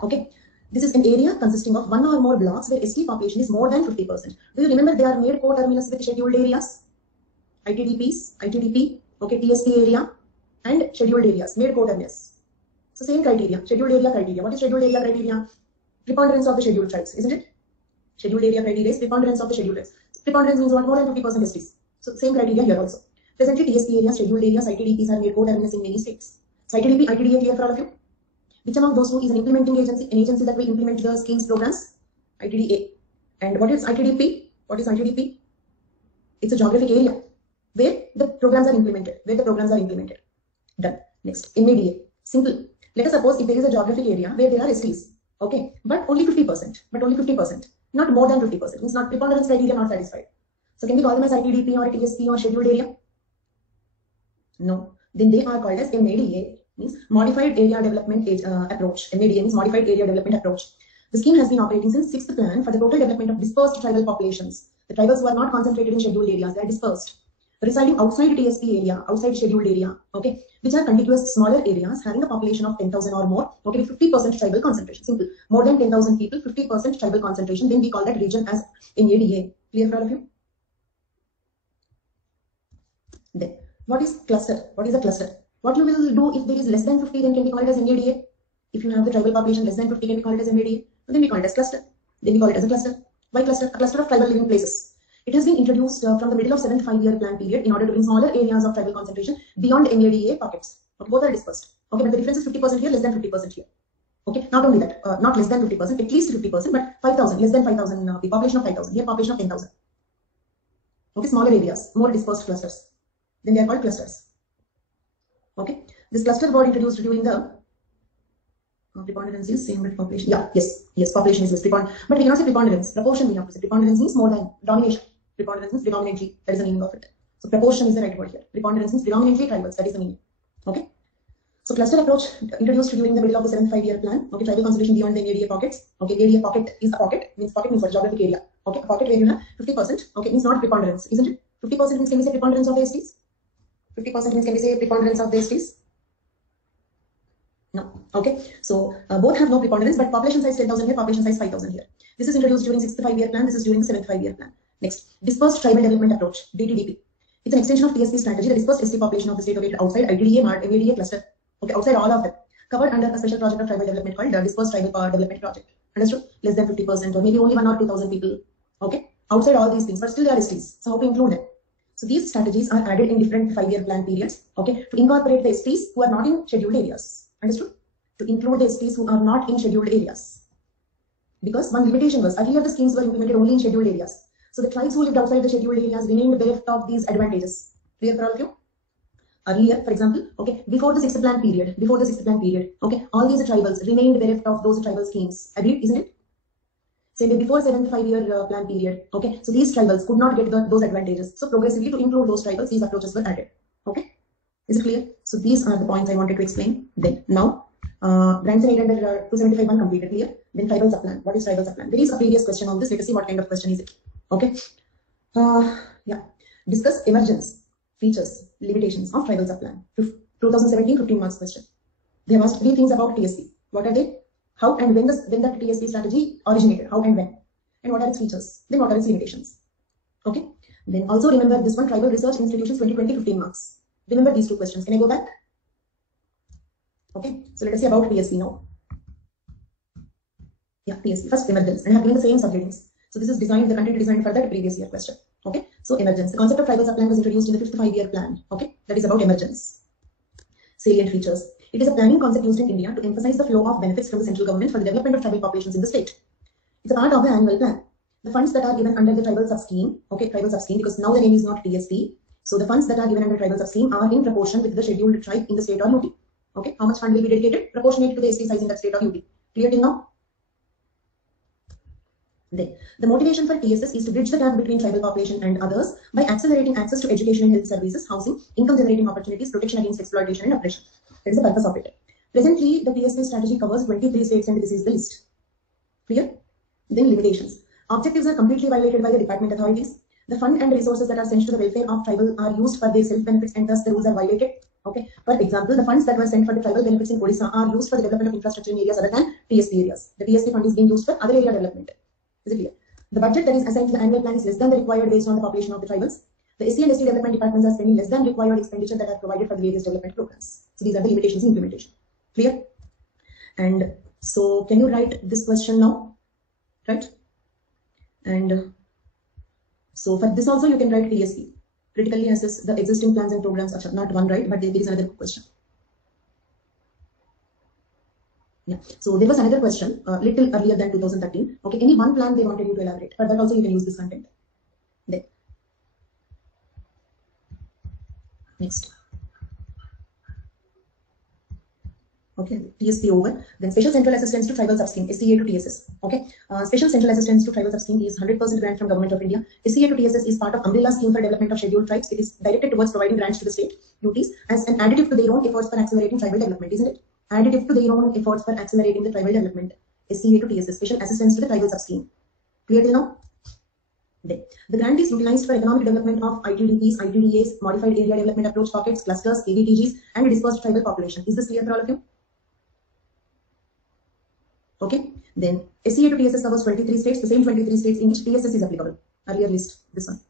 Okay. This is an area consisting of 1 or more blocks where ST population is more than 50%. Do you remember they are made co-terminus with scheduled areas? ITDPs, ITDP, okay, PSC area and scheduled areas, made co-terminus. So same criteria, scheduled area criteria. What is scheduled area criteria? Preponderance of the scheduled tribes, isn't it? Scheduled area criteria is preponderance of the scheduled tribes. Preponderance means what? More than 50% STs. So same criteria here also. Presently TSP areas, scheduled areas, ITDPs are made co-terminus in many states. So ITDP, ITDA clear for all of you? Which among those two is an implementing agency, an agency that will implement the schemes programs? ITDA. And what is ITDP? What is ITDP? It's a geographic area where the programs are implemented. Done. Next, NADA. Simple. Let us suppose if there is a geographic area where there are STs, okay, but only 50%, not more than 50%. Means not preponderance criteria not satisfied. So can we call them as ITDP or TSP or scheduled area? No. Then they are called as NADA. Means Modified Area Development Approach. NADA means Modified Area Development Approach. The scheme has been operating since 6th plan for the total development of dispersed tribal populations. The tribals who are not concentrated in scheduled areas, they are dispersed, residing outside TSP area, outside scheduled area, okay, which are contiguous smaller areas having a population of 10,000 or more, okay, with 50% tribal concentration. Simple. More than 10,000 people, 50% tribal concentration, then we call that region as NADA. Clear for all of you? Then, what is cluster? What is a cluster? What you will do if there is less than 50, then can we call it as NADA? If you have the tribal population less than 50, can we call it as NADA? Then we call it as cluster. Then we call it as a cluster. Why cluster? A cluster of tribal living places. It has been introduced from the middle of 7th 5-year plan period in order to bring smaller areas of tribal concentration beyond NADA pockets. Okay, both are dispersed. Okay, but the difference is 50% here, less than 50% here. Okay, not only that, not less than 50%, at least 50%, but 5,000, less than 5,000, the population of 5,000, here population of 10,000. Okay, smaller areas, more dispersed clusters. Then they are called clusters. Okay, this cluster got introduced during the preponderance is same with population. Yeah, yes, population is less preponderance. But we cannot say preponderance. Proportion we have to say. Preponderance means more than domination. Preponderance means predominantly. That is the meaning of it. So proportion is the right word here. Preponderance means predominantly tribals. That is the meaning. Okay. So cluster approach introduced during the middle of the 7th 5-year plan. Okay, tribal concentration beyond the NADA pockets. Okay, NADA pocket is a pocket. Pocket means what? Geographic area. Okay, a pocket where you have 50%. Okay, means not preponderance, isn't it? 50% means can we say preponderance of the STs? 50% means can we say preponderance of the STs? No. Okay. So both have no preponderance, but population size 10,000 here, population size 5,000 here. This is introduced during 6th 5-year plan. This is during the 7th 5-year plan. Next, dispersed tribal development approach, DTDP. It's an extension of PSC strategy. The dispersed ST population of the state located outside ITDA, NADA cluster. Okay, outside all of them. covered under a special project of tribal development called the Dispersed Tribal Power Development Project. Understood? Less than 50% or maybe only 1 or 2,000 people. Okay? Outside all these things, but still there are STs. So how to include them? So these strategies are added in different 5-year plan periods. Okay? To incorporate the STs who are not in scheduled areas. Understood? To include the STs who are not in scheduled areas. Because one limitation was earlier the schemes were implemented only in scheduled areas. So the tribes who lived outside the scheduled areas remained bereft of these advantages. Clear for all of you? Earlier, for example, okay, before the 6th plan period, okay, all these tribals remained bereft of those tribal schemes. Agreed, isn't it? Same way before 7th 5-year plan period, okay, so these tribals could not get those advantages. So progressively to include those tribals, these approaches were added. Okay, is it clear? So these are the points I wanted to explain. Then now, grants and aid under 275(1) completed. Clear? Then tribal subplan. What is tribal subplan? There is a previous question on this. Let us see what kind of question is it. Okay. Yeah. Discuss emergence, features, limitations of tribal subplan. 2017 15 marks question. They have asked 3 things about TSP. What are they? How and when the TSP strategy originated? How and when? And what are its features? Then what are its limitations? Okay. Then also remember this one, Tribal Research Institutions 2020 15 marks. Remember these 2 questions. Can I go back? Okay. So let us see about TSP now. Yeah, TSP. First, emergence. And I have given the same subheadings. So this is designed, the content designed for that previous year question. Okay. So emergence. The concept of tribal subplan was introduced in the 5th 5-year plan. Okay. That is about emergence. Salient features. It is a planning concept used in India to emphasize the flow of benefits from the central government for the development of tribal populations in the state. It's a part of the annual plan. The funds that are given under the tribal sub-scheme, okay, tribal sub-scheme, because now the name is not TSP. So the funds that are given under tribal sub-scheme are in proportion with the scheduled tribe in the state or UT. Okay. How much fund will be dedicated? Proportionate to the ST size in that state or UT. Clear till now? Then, the motivation for TSS is to bridge the gap between tribal population and others by accelerating access to education and health services, housing, income generating opportunities, protection against exploitation and oppression. That is the purpose of it. Presently, the TSP strategy covers 23 states and this is the list. Clear? Then limitations. Objectives are completely violated by the department authorities. The fund and resources that are sent to the welfare of tribal are used for their self-benefits and thus the rules are violated. Okay. For example, the funds that were sent for the tribal benefits in Odisha are used for the development of infrastructure in areas other than TSP areas. The TSP fund is being used for other area development. Is it clear? The budget that is assigned to the annual plan is less than the required based on the population of the tribals. The SC and ST development departments are spending less than required expenditure that are provided for the various development programs. So these are the limitations in implementation. Clear? And so can you write this question now? Right? And so for this also you can write TSP. Critically assess the existing plans and programs. Not one, right? But there is another question. Yeah. So there was another question little earlier than 2013. Okay, any one plan they wanted you to elaborate. For that also you can use this content. Then next. Okay, TSP over. Then special central assistance to tribal sub-scheme, SCA to TSS. Okay, special central assistance to tribal sub-scheme is 100% grant from Government of India. SCA to TSS is part of umbrella scheme for development of scheduled tribes. It is directed towards providing grants to the state UTs as an additive to their own efforts for accelerating tribal development, isn't it? Additive to their own efforts for accelerating the tribal development. SCA to TSS, special assistance to the tribal sub-scheme. Clear till now? Then, the grant is utilized for economic development of ITDPs, ITDAs, modified area development approach pockets, clusters, ABTGs, and dispersed tribal population. Is this clear for all of you? Okay. Then, SCA to TSS covers 23 states, the same 23 states in which TSS is applicable. Earlier list, this one.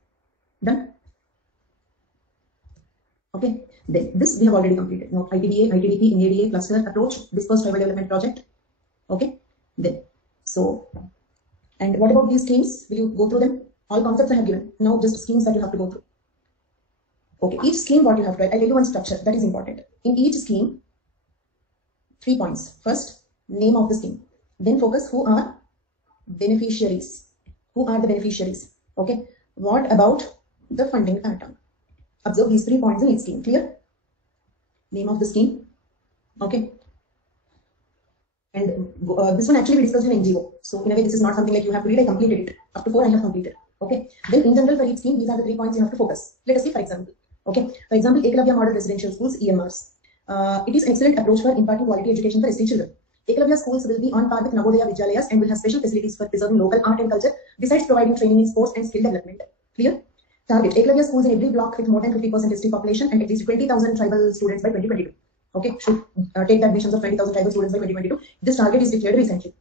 Done? Okay. Then, this we have already completed. Now, ITDA, ITDP, NADA, cluster, approach, dispersed tribal development project. Okay. Then, so, and what about these schemes? Will you go through them? All concepts I have given. Now, just schemes that you have to go through. Okay. Each scheme, what you have to write. I'll tell you one structure. That is important. In each scheme, 3 points. First, name of the scheme. Then focus who are beneficiaries. Who are the beneficiaries? Okay. What about the funding pattern? Observe these 3 points in each scheme. Clear? Name of the scheme. Okay. And this one actually we discussed in NGO. So in a way, this is not something like you have to read. I completed it. Up to 4 I have completed. Okay. Then in general for each scheme, these are the 3 points you have to focus. Let us see for example. Okay. For example, Eklavya Model Residential Schools, EMRs. It is an excellent approach for imparting quality education for ST children. Eklavya schools will be on par with Navodaya Vidyalayas and will have special facilities for preserving local art and culture, besides providing training in sports and skill development. Clear? Target Eklavya schools in every block with more than 50% ST population and at least 20,000 tribal students by 2022. Okay, should take the admissions of 20,000 tribal students by 2022. This target is declared recently.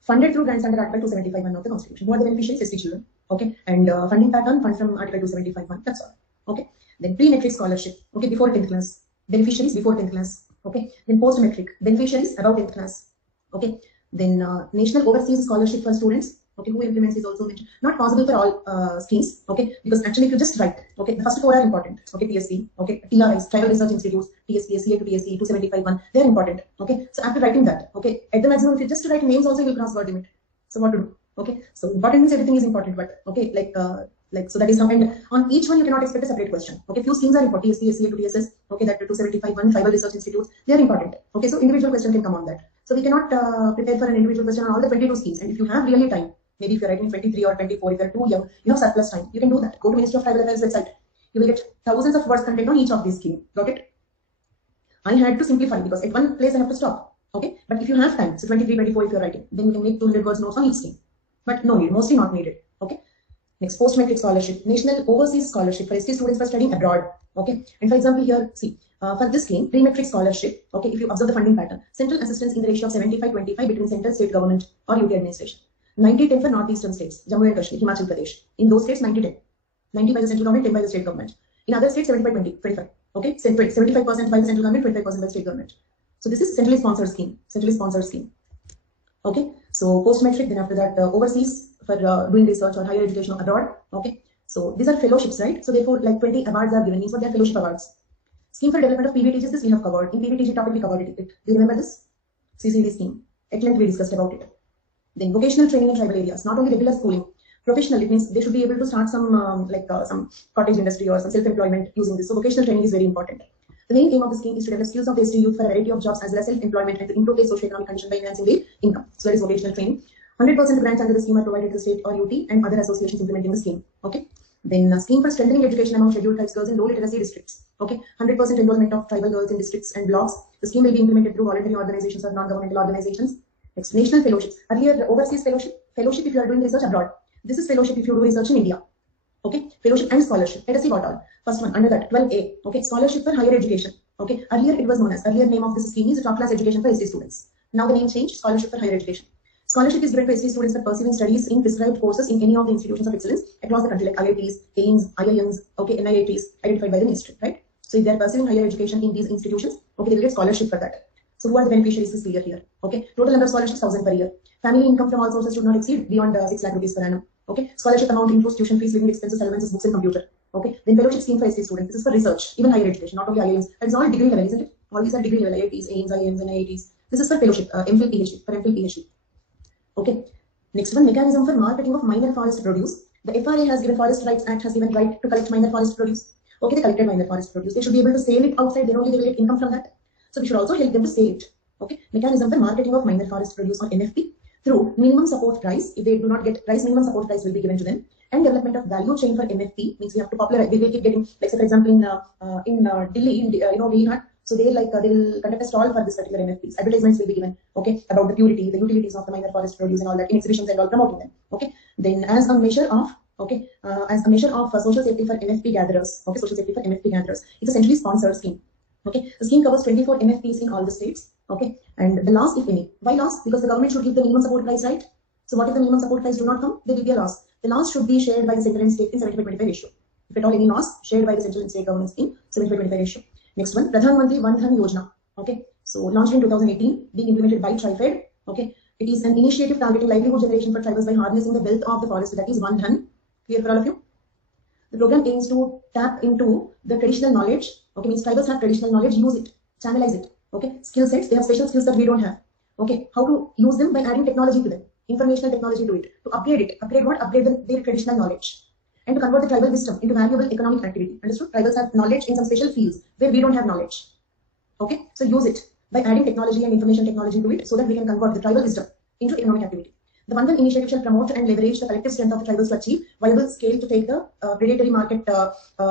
Funded through grants under Article 275(1) of the Constitution. Who are the beneficiaries? ST children. Okay, and funding pattern, fund from Article 275(1). That's all. Okay, then pre-metric scholarship. Okay, before 10th class. Beneficiaries before 10th class. Okay. Then post-metric, beneficiaries above 10th class. Okay. Then national overseas scholarship for students. Okay, who implements is also mentioned. Not possible for all schemes. Okay, because actually if you just write, okay, the first four are important. Okay, PSC, okay, TRIs, Tribal Research Institutes, TSP, CA to PSC, 275-1, they are important. Okay, so after writing that, okay, at the maximum, if you just write names also, you will cross word limit. So what to do? Okay, so important means everything is important, but okay, so that is how, and on each one you cannot expect a separate question. Okay, few schemes are important, TSP, CA to TSS, okay, that 275-1, Tribal Research Institutes, they are important. Okay, so individual question can come on that. So we cannot prepare for an individual question on all the 22 schemes, and if you have really time, maybe if you're writing 23 or 24, if you're too young, you have surplus time, you can do that. Go to Ministry of Tribal Affairs website. You will get thousands of words content on each of these schemes. Got it? I had to simplify because at one place I have to stop. Okay? But if you have time, so 23, 24 if you're writing, then you can make 200 words notes on each scheme. But no need, mostly not needed. Okay? Next, post-metric scholarship, national overseas scholarship for ST students for studying abroad. Okay? And for example, here, see, for this scheme, pre-metric scholarship, okay, if you observe the funding pattern, central assistance in the ratio of 75-25 between central, state government or UT administration. 90-10 for northeastern states, Jammu and Kashmir, Himachal Pradesh. In those states, 90-10. 90 by the central government, 10 by the state government. In other states, 75-20, 25. Okay, 75% by the central government, 25% by the state government. So this is centrally sponsored scheme. Centrally sponsored scheme. Okay, so post-metric, then after that, overseas for doing research or higher education abroad. Okay, so these are fellowships, right? So therefore, like 20 awards are given. Means what they are fellowship awards. Scheme for development of PBTGs, this we have covered. In PBTG topic, we covered it. Do you remember this? CCD scheme. At length we discussed about it. Then vocational training in tribal areas, not only regular schooling. Professional, it means they should be able to start some some cottage industry or some self-employment using this. So vocational training is very important. The main aim of the scheme is to develop skills of the ST youth for a variety of jobs as well as self-employment and to improve their socio-economic condition by enhancing their income. So that is vocational training. 100% grants under the scheme are provided to the state or UT and other associations implementing the scheme. Okay. Then scheme for strengthening education among scheduled tribes girls in low literacy districts. Okay. 100% enrollment of tribal girls in districts and blocks. The scheme will be implemented through voluntary organizations or non-governmental organizations. Next, national fellowships. Earlier, the overseas fellowship if you are doing research abroad. This is fellowship if you do research in India. Okay, fellowship and scholarship. Let us see what all. First one, under that, 12A. Okay, scholarship for higher education. Okay, earlier it was known as, earlier name of this scheme is top class education for ST students. Now the name changed, scholarship for higher education. Scholarship is given to ST students for pursuing studies in prescribed courses in any of the institutions of excellence across the country, like IITs, AIMS, IIMs, okay, NIITs, identified by the ministry, right? So if they are pursuing higher education in these institutions, okay, they will get scholarship for that. So who are the beneficiaries is clear here. Okay, total number of scholarships 1,000 per year. Family income from all sources should not exceed beyond 6 lakh rupees per annum. Okay, scholarship amount includes tuition fees, living expenses, allowances, books, and computer. Okay, then fellowship scheme for ST students. This is for research, even higher education, not only IIMs. It's all degree level, isn't it? All these are degree level, IITs, AIMS, IIMs, and IITs. This is for fellowship, MPhil, PhD, for MPhil, PhD. Okay, next one, mechanism for marketing of minor forest produce. The FRA has given, Forest Rights Act has given right to collect minor forest produce. Okay, they collected minor forest produce. They should be able to sell it outside, then only they will get income from that. So we should also help them to sell it. Okay, mechanism for marketing of minor forest produce or MFP through minimum support price. If they do not get price, minimum support price will be given to them. And development of value chain for MFP means we have to popularize. We will keep getting, like say for example in Delhi, Delhi, so they will conduct a stall for this particular MFPs. Advertisements will be given, okay, about the purity, the utilities of the minor forest produce and all that in exhibitions and all, promoting them. Okay, then as a measure of social safety for MFP gatherers. Okay, social safety for MFP gatherers. It's a centrally sponsored scheme. Okay, the scheme covers 24 MFPs in all the states. Okay, and the loss, if any. Why loss? Because the government should give the minimum support price, right? So what if the minimum support price do not come? There will be a loss. The loss should be shared by the central and state in 75-25 ratio. If at all any loss, shared by the central and state governments in 75-25 ratio. Next one, Pradhan Mantri Van Dhan Yojana. Okay, so launched in 2018, being implemented by TriFed. Okay, it is an initiative targeting livelihood generation for tribals by harnessing the wealth of the forest. That is Van Dhan. Clear for all of you? The program aims to tap into the traditional knowledge. Okay, means tribals have traditional knowledge, use it, channelize it. Okay, skill sets, they have special skills that we don't have. Okay, how to use them by adding technology to them, informational technology to it, to upgrade it. Upgrade what? Upgrade their traditional knowledge. And to convert the tribal wisdom into valuable economic activity. Understood? Tribals have knowledge in some special fields where we don't have knowledge. Okay, so use it by adding technology and information technology to it so that we can convert the tribal wisdom into economic activity. The Bandhan initiative shall promote and leverage the collective strength of the tribals to achieve viable scale to take the predatory market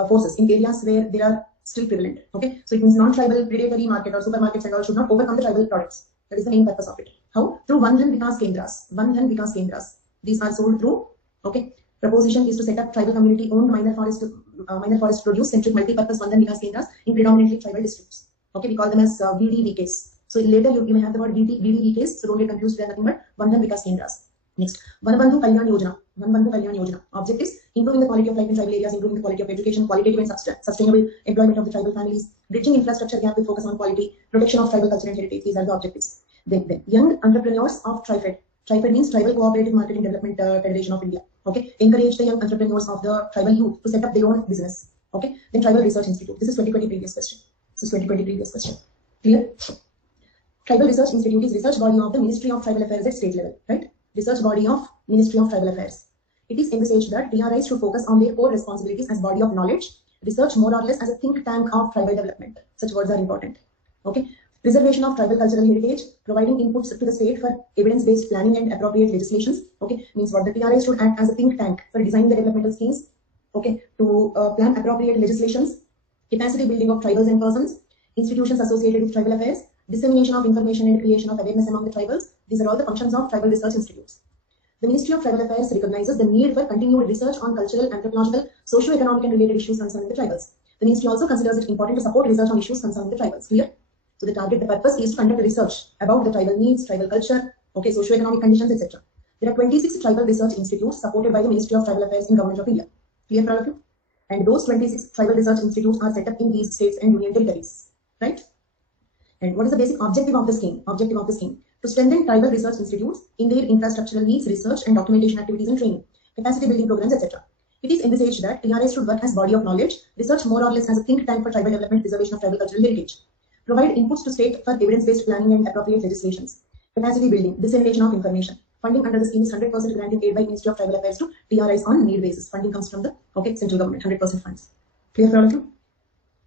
forces in areas where they are still prevalent. Okay, so it means non-tribal predatory market or supermarkets and all should not overcome the tribal products. That is the main purpose of it. How? Through Bandhan Vikas Kendras. Bandhan Vikas Kendras. These are sold through. Okay, proposition is to set up tribal community-owned minor forest produce centric multi-purpose Bandhan Vikas Kendras in predominantly tribal districts. Okay, we call them as VDVKs. So later you may have the word VDVKs. So don't get confused. They are nothing but Bandhan Vikas Kendras. Next, Vanabandhu Kalyan Yojana. One Bandhu Kalyan Yojana. Object is improving the quality of life in tribal areas, improving the quality of education, qualitative and sustainable employment of the tribal families, bridging infrastructure gap with focus on quality, protection of tribal culture and heritage. These are the objectives. Then young entrepreneurs of TriFed. TriFed means Tribal Cooperative Marketing Development Federation of India. Okay, encourage the young entrepreneurs of the tribal youth to set up their own business. Okay, then Tribal Research Institute. This is 2020 previous question. This is 2020 previous question. Clear? Tribal Research Institute is research body of the Ministry of Tribal Affairs at state level, right? Research body of Ministry of Tribal Affairs. It is envisaged that TRIs should focus on their core responsibilities as body of knowledge, research more or less as a think tank of tribal development. Such words are important. Okay. Preservation of tribal cultural heritage, providing inputs to the state for evidence-based planning and appropriate legislations. Okay, means what the TRIs should act as a think tank for designing the developmental schemes. Okay, to plan appropriate legislations, capacity building of tribals and persons, institutions associated with tribal affairs, dissemination of information and creation of awareness among the tribals. These are all the functions of tribal research institutes. The Ministry of Tribal Affairs recognizes the need for continued research on cultural, anthropological, socio-economic and related issues concerning the tribals. The Ministry also considers it important to support research on issues concerning the tribals. Clear? So the purpose is to conduct research about the tribal needs, tribal culture, okay, socio-economic conditions, etc. There are 26 tribal research institutes supported by the Ministry of Tribal Affairs in Government of India. Clear for all of you? And those 26 tribal research institutes are set up in these states and union territories. Right? And what is the basic objective of the scheme? Objective of the scheme: to strengthen tribal research institutes in their infrastructural needs, research and documentation activities and training, capacity building programs, etc. It is envisaged that TRIs should work as body of knowledge, research more or less as a think tank for tribal development, preservation of tribal cultural heritage, provide inputs to state for evidence-based planning and appropriate legislations, capacity building, dissemination of information. Funding under the scheme is 100% granting aid by Ministry of Tribal Affairs to TRIs on need basis. Funding comes from the central government, 100% funds. Clear for all of you?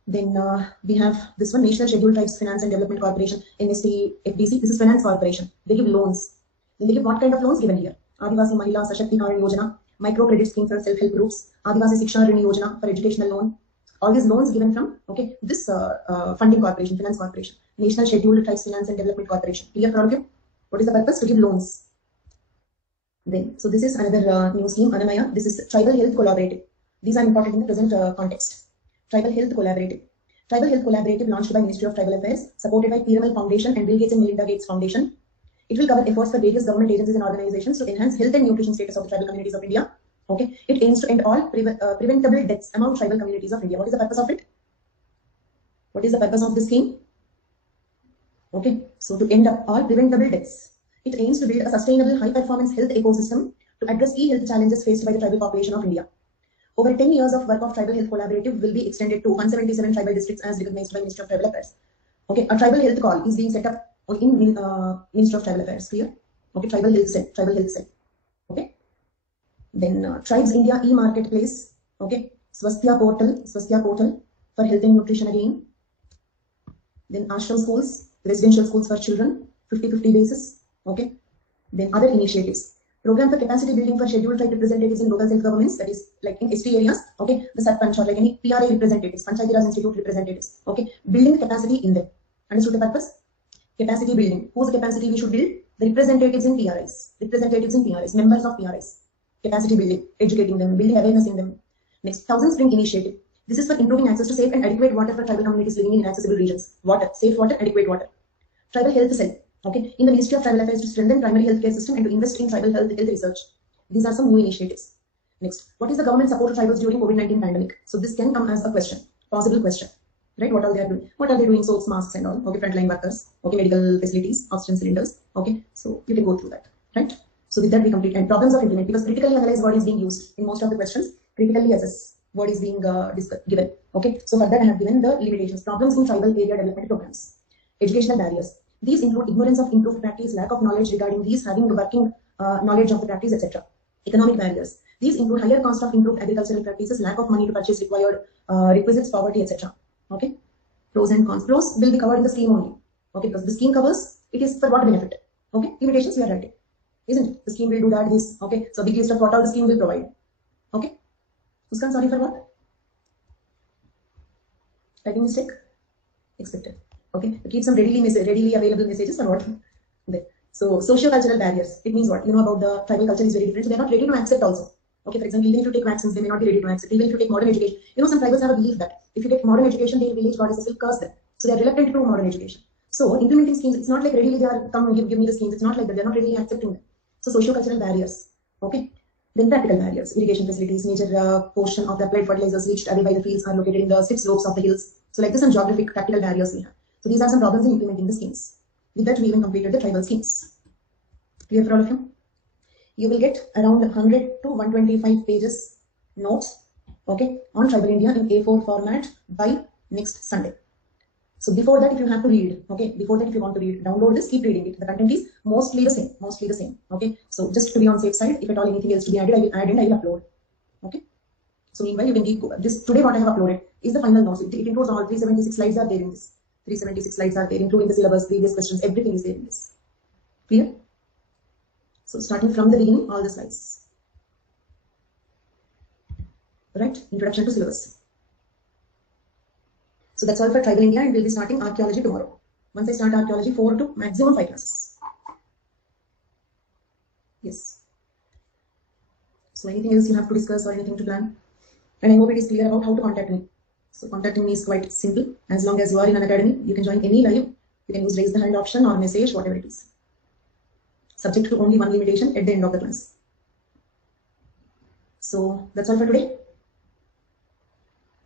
Then we have this one, National Scheduled Tribes Finance and Development Corporation, NSTFDC. This is finance corporation. They give loans. Then they give what kind of loans given here? Adivasi Mahila Sashaktikarana Yojana, micro credit scheme for self-help groups, Adivasi Shiksha Rini Yojana for educational loan. All these loans given from this funding corporation, finance corporation, National Scheduled Tribes Finance and Development Corporation. Clear for all of you? What is the purpose? To give loans. Then, so this is another new scheme, Anamaya. This is Tribal Health Collaborative. These are important in the present context. Tribal Health Collaborative. Tribal Health Collaborative launched by Ministry of Tribal Affairs, supported by Pyramid Foundation and Bill Gates and Melinda Gates Foundation. It will cover efforts for various government agencies and organizations to enhance health and nutrition status of the tribal communities of India. Okay, it aims to end all preventable deaths among tribal communities of India. What is the purpose of it? What is the purpose of this scheme? Okay, so to end up all preventable deaths. It aims to build a sustainable, high-performance health ecosystem to address key health challenges faced by the tribal population of India. Over 10 years of work of Tribal Health Collaborative will be extended to 177 tribal districts as recognized by Ministry of Tribal Affairs. Okay, a tribal health call is being set up in Ministry of Tribal Affairs. Clear? Okay, tribal health cell. Okay. Then Tribes India e-marketplace. Okay, Swasthya portal for health and nutrition again. Then ashram schools, residential schools for children, 50-50 basis. Okay. Then other initiatives. Program for capacity building for scheduled tribe representatives in local self-governments, that is like in ST areas, okay, the Sarpanch or like any PRA representatives, Panchayati Raj Institute representatives, okay, building capacity in them. Understood the purpose? Capacity building. Whose capacity we should build? The representatives in PRIs, members of PRIs. Capacity building, educating them, building awareness in them. Next, Thousand Spring Initiative. This is for improving access to safe and adequate water for tribal communities living in inaccessible regions. Water, safe water, adequate water. Tribal Health Cell. Okay, in the Ministry of Tribal Affairs to strengthen primary healthcare system and to invest in tribal health research. These are some new initiatives. Next, what is the government support to tribals during COVID-19 pandemic? So this can come as a question, possible question, right? What are they doing? What are they doing? Soaps, masks, and all. Okay, frontline workers. Okay, medical facilities, oxygen cylinders. Okay, so you can go through that, right? So with that we complete. And problems of implement, because critically analyze what is being used in most of the questions. Critically assess what is being given. Okay, so for that I have given the limitations. Problems in tribal area development programs. Educational barriers. These include ignorance of improved practice, lack of knowledge regarding these, having working knowledge of the practice, etc. Economic barriers. These include higher cost of improved agricultural practices, lack of money to purchase required requisites, poverty, etc. Okay. Pros and cons. Pros will be covered in the scheme only. Okay, because the scheme covers it is for what benefit. Okay. Limitations we are writing, isn't it? The scheme will do that. This. Okay. So big list of what all the scheme will provide. Okay. Muskan, sorry for what? Typing mistake. Expected. Okay, keep some readily available messages for what? There. So socio-cultural barriers. It means what? You know about the tribal culture is very different. So they're not ready to accept also. Okay, for example, even if you take vaccines, they may not be ready to accept. Even if you take modern education, you know some tribals have a belief that if you take modern education, their village goddesses will curse them. So they're reluctant to modern education. So implementing schemes, it's not like readily they are come and give me the schemes. It's not like that. They're not really accepting them. So socio-cultural barriers. Okay. Then practical barriers, irrigation facilities, major portion of the applied fertilizers reached away by the fields are located in the steep slopes of the hills. So like this, some geographic practical barriers we have. So these are some problems in implementing the schemes. With that, we even completed the tribal schemes. Clear for all of you? You will get around 100 to 125 pages notes, okay, on tribal India in A4 format by next Sunday. So before that, if you have to read, okay, before that, if you want to read, download this, keep reading it. The content is mostly the same, okay. So just to be on safe side, if at all anything else to be added, I will add and I will upload, okay. So meanwhile, you can keep this. Today, what I have uploaded is the final notes. It includes all 376 slides are there in this. 376 slides are there, including the syllabus, previous questions, everything is there in this. Clear? So starting from the beginning, all the slides. Right? Introduction to syllabus. So that's all for tribal India, and we'll be starting archaeology tomorrow. Once I start archaeology, 4 to maximum 5 classes. Yes. So anything else you have to discuss or anything to plan? And I hope it is clear about how to contact me. So contacting me is quite simple. As long as you are in an academy, you can join any live. You can use raise the hand option or message, whatever it is. Subject to only one limitation at the end of the class. So that's all for today.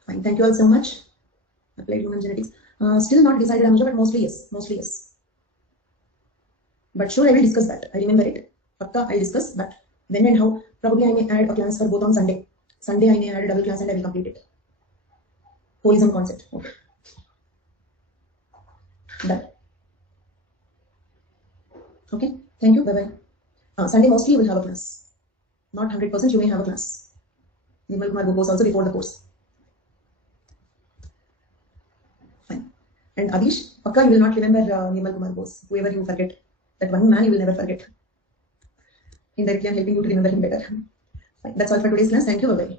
Fine. Thank you all so much. Applied human genetics. Still not decided, Amja, but mostly yes. But sure, I will discuss that. I remember it. Pakka, I'll discuss that. When and how, probably I may add a class for both on Sunday. Sunday I may add a double class and I will complete it. Holism concept. Okay. Done. Okay. Thank you. Bye-bye. Sunday mostly you will have a class. Not 100%, you may have a class. Nirmal Kumar goes also before the course. Fine. And Adish, Pakka, you will not remember Nirmal Kumar goes. Whoever you forget. That one man you will never forget. Indirectly, I am helping you to remember him better. Fine. That's all for today's class. Thank you. Bye-bye.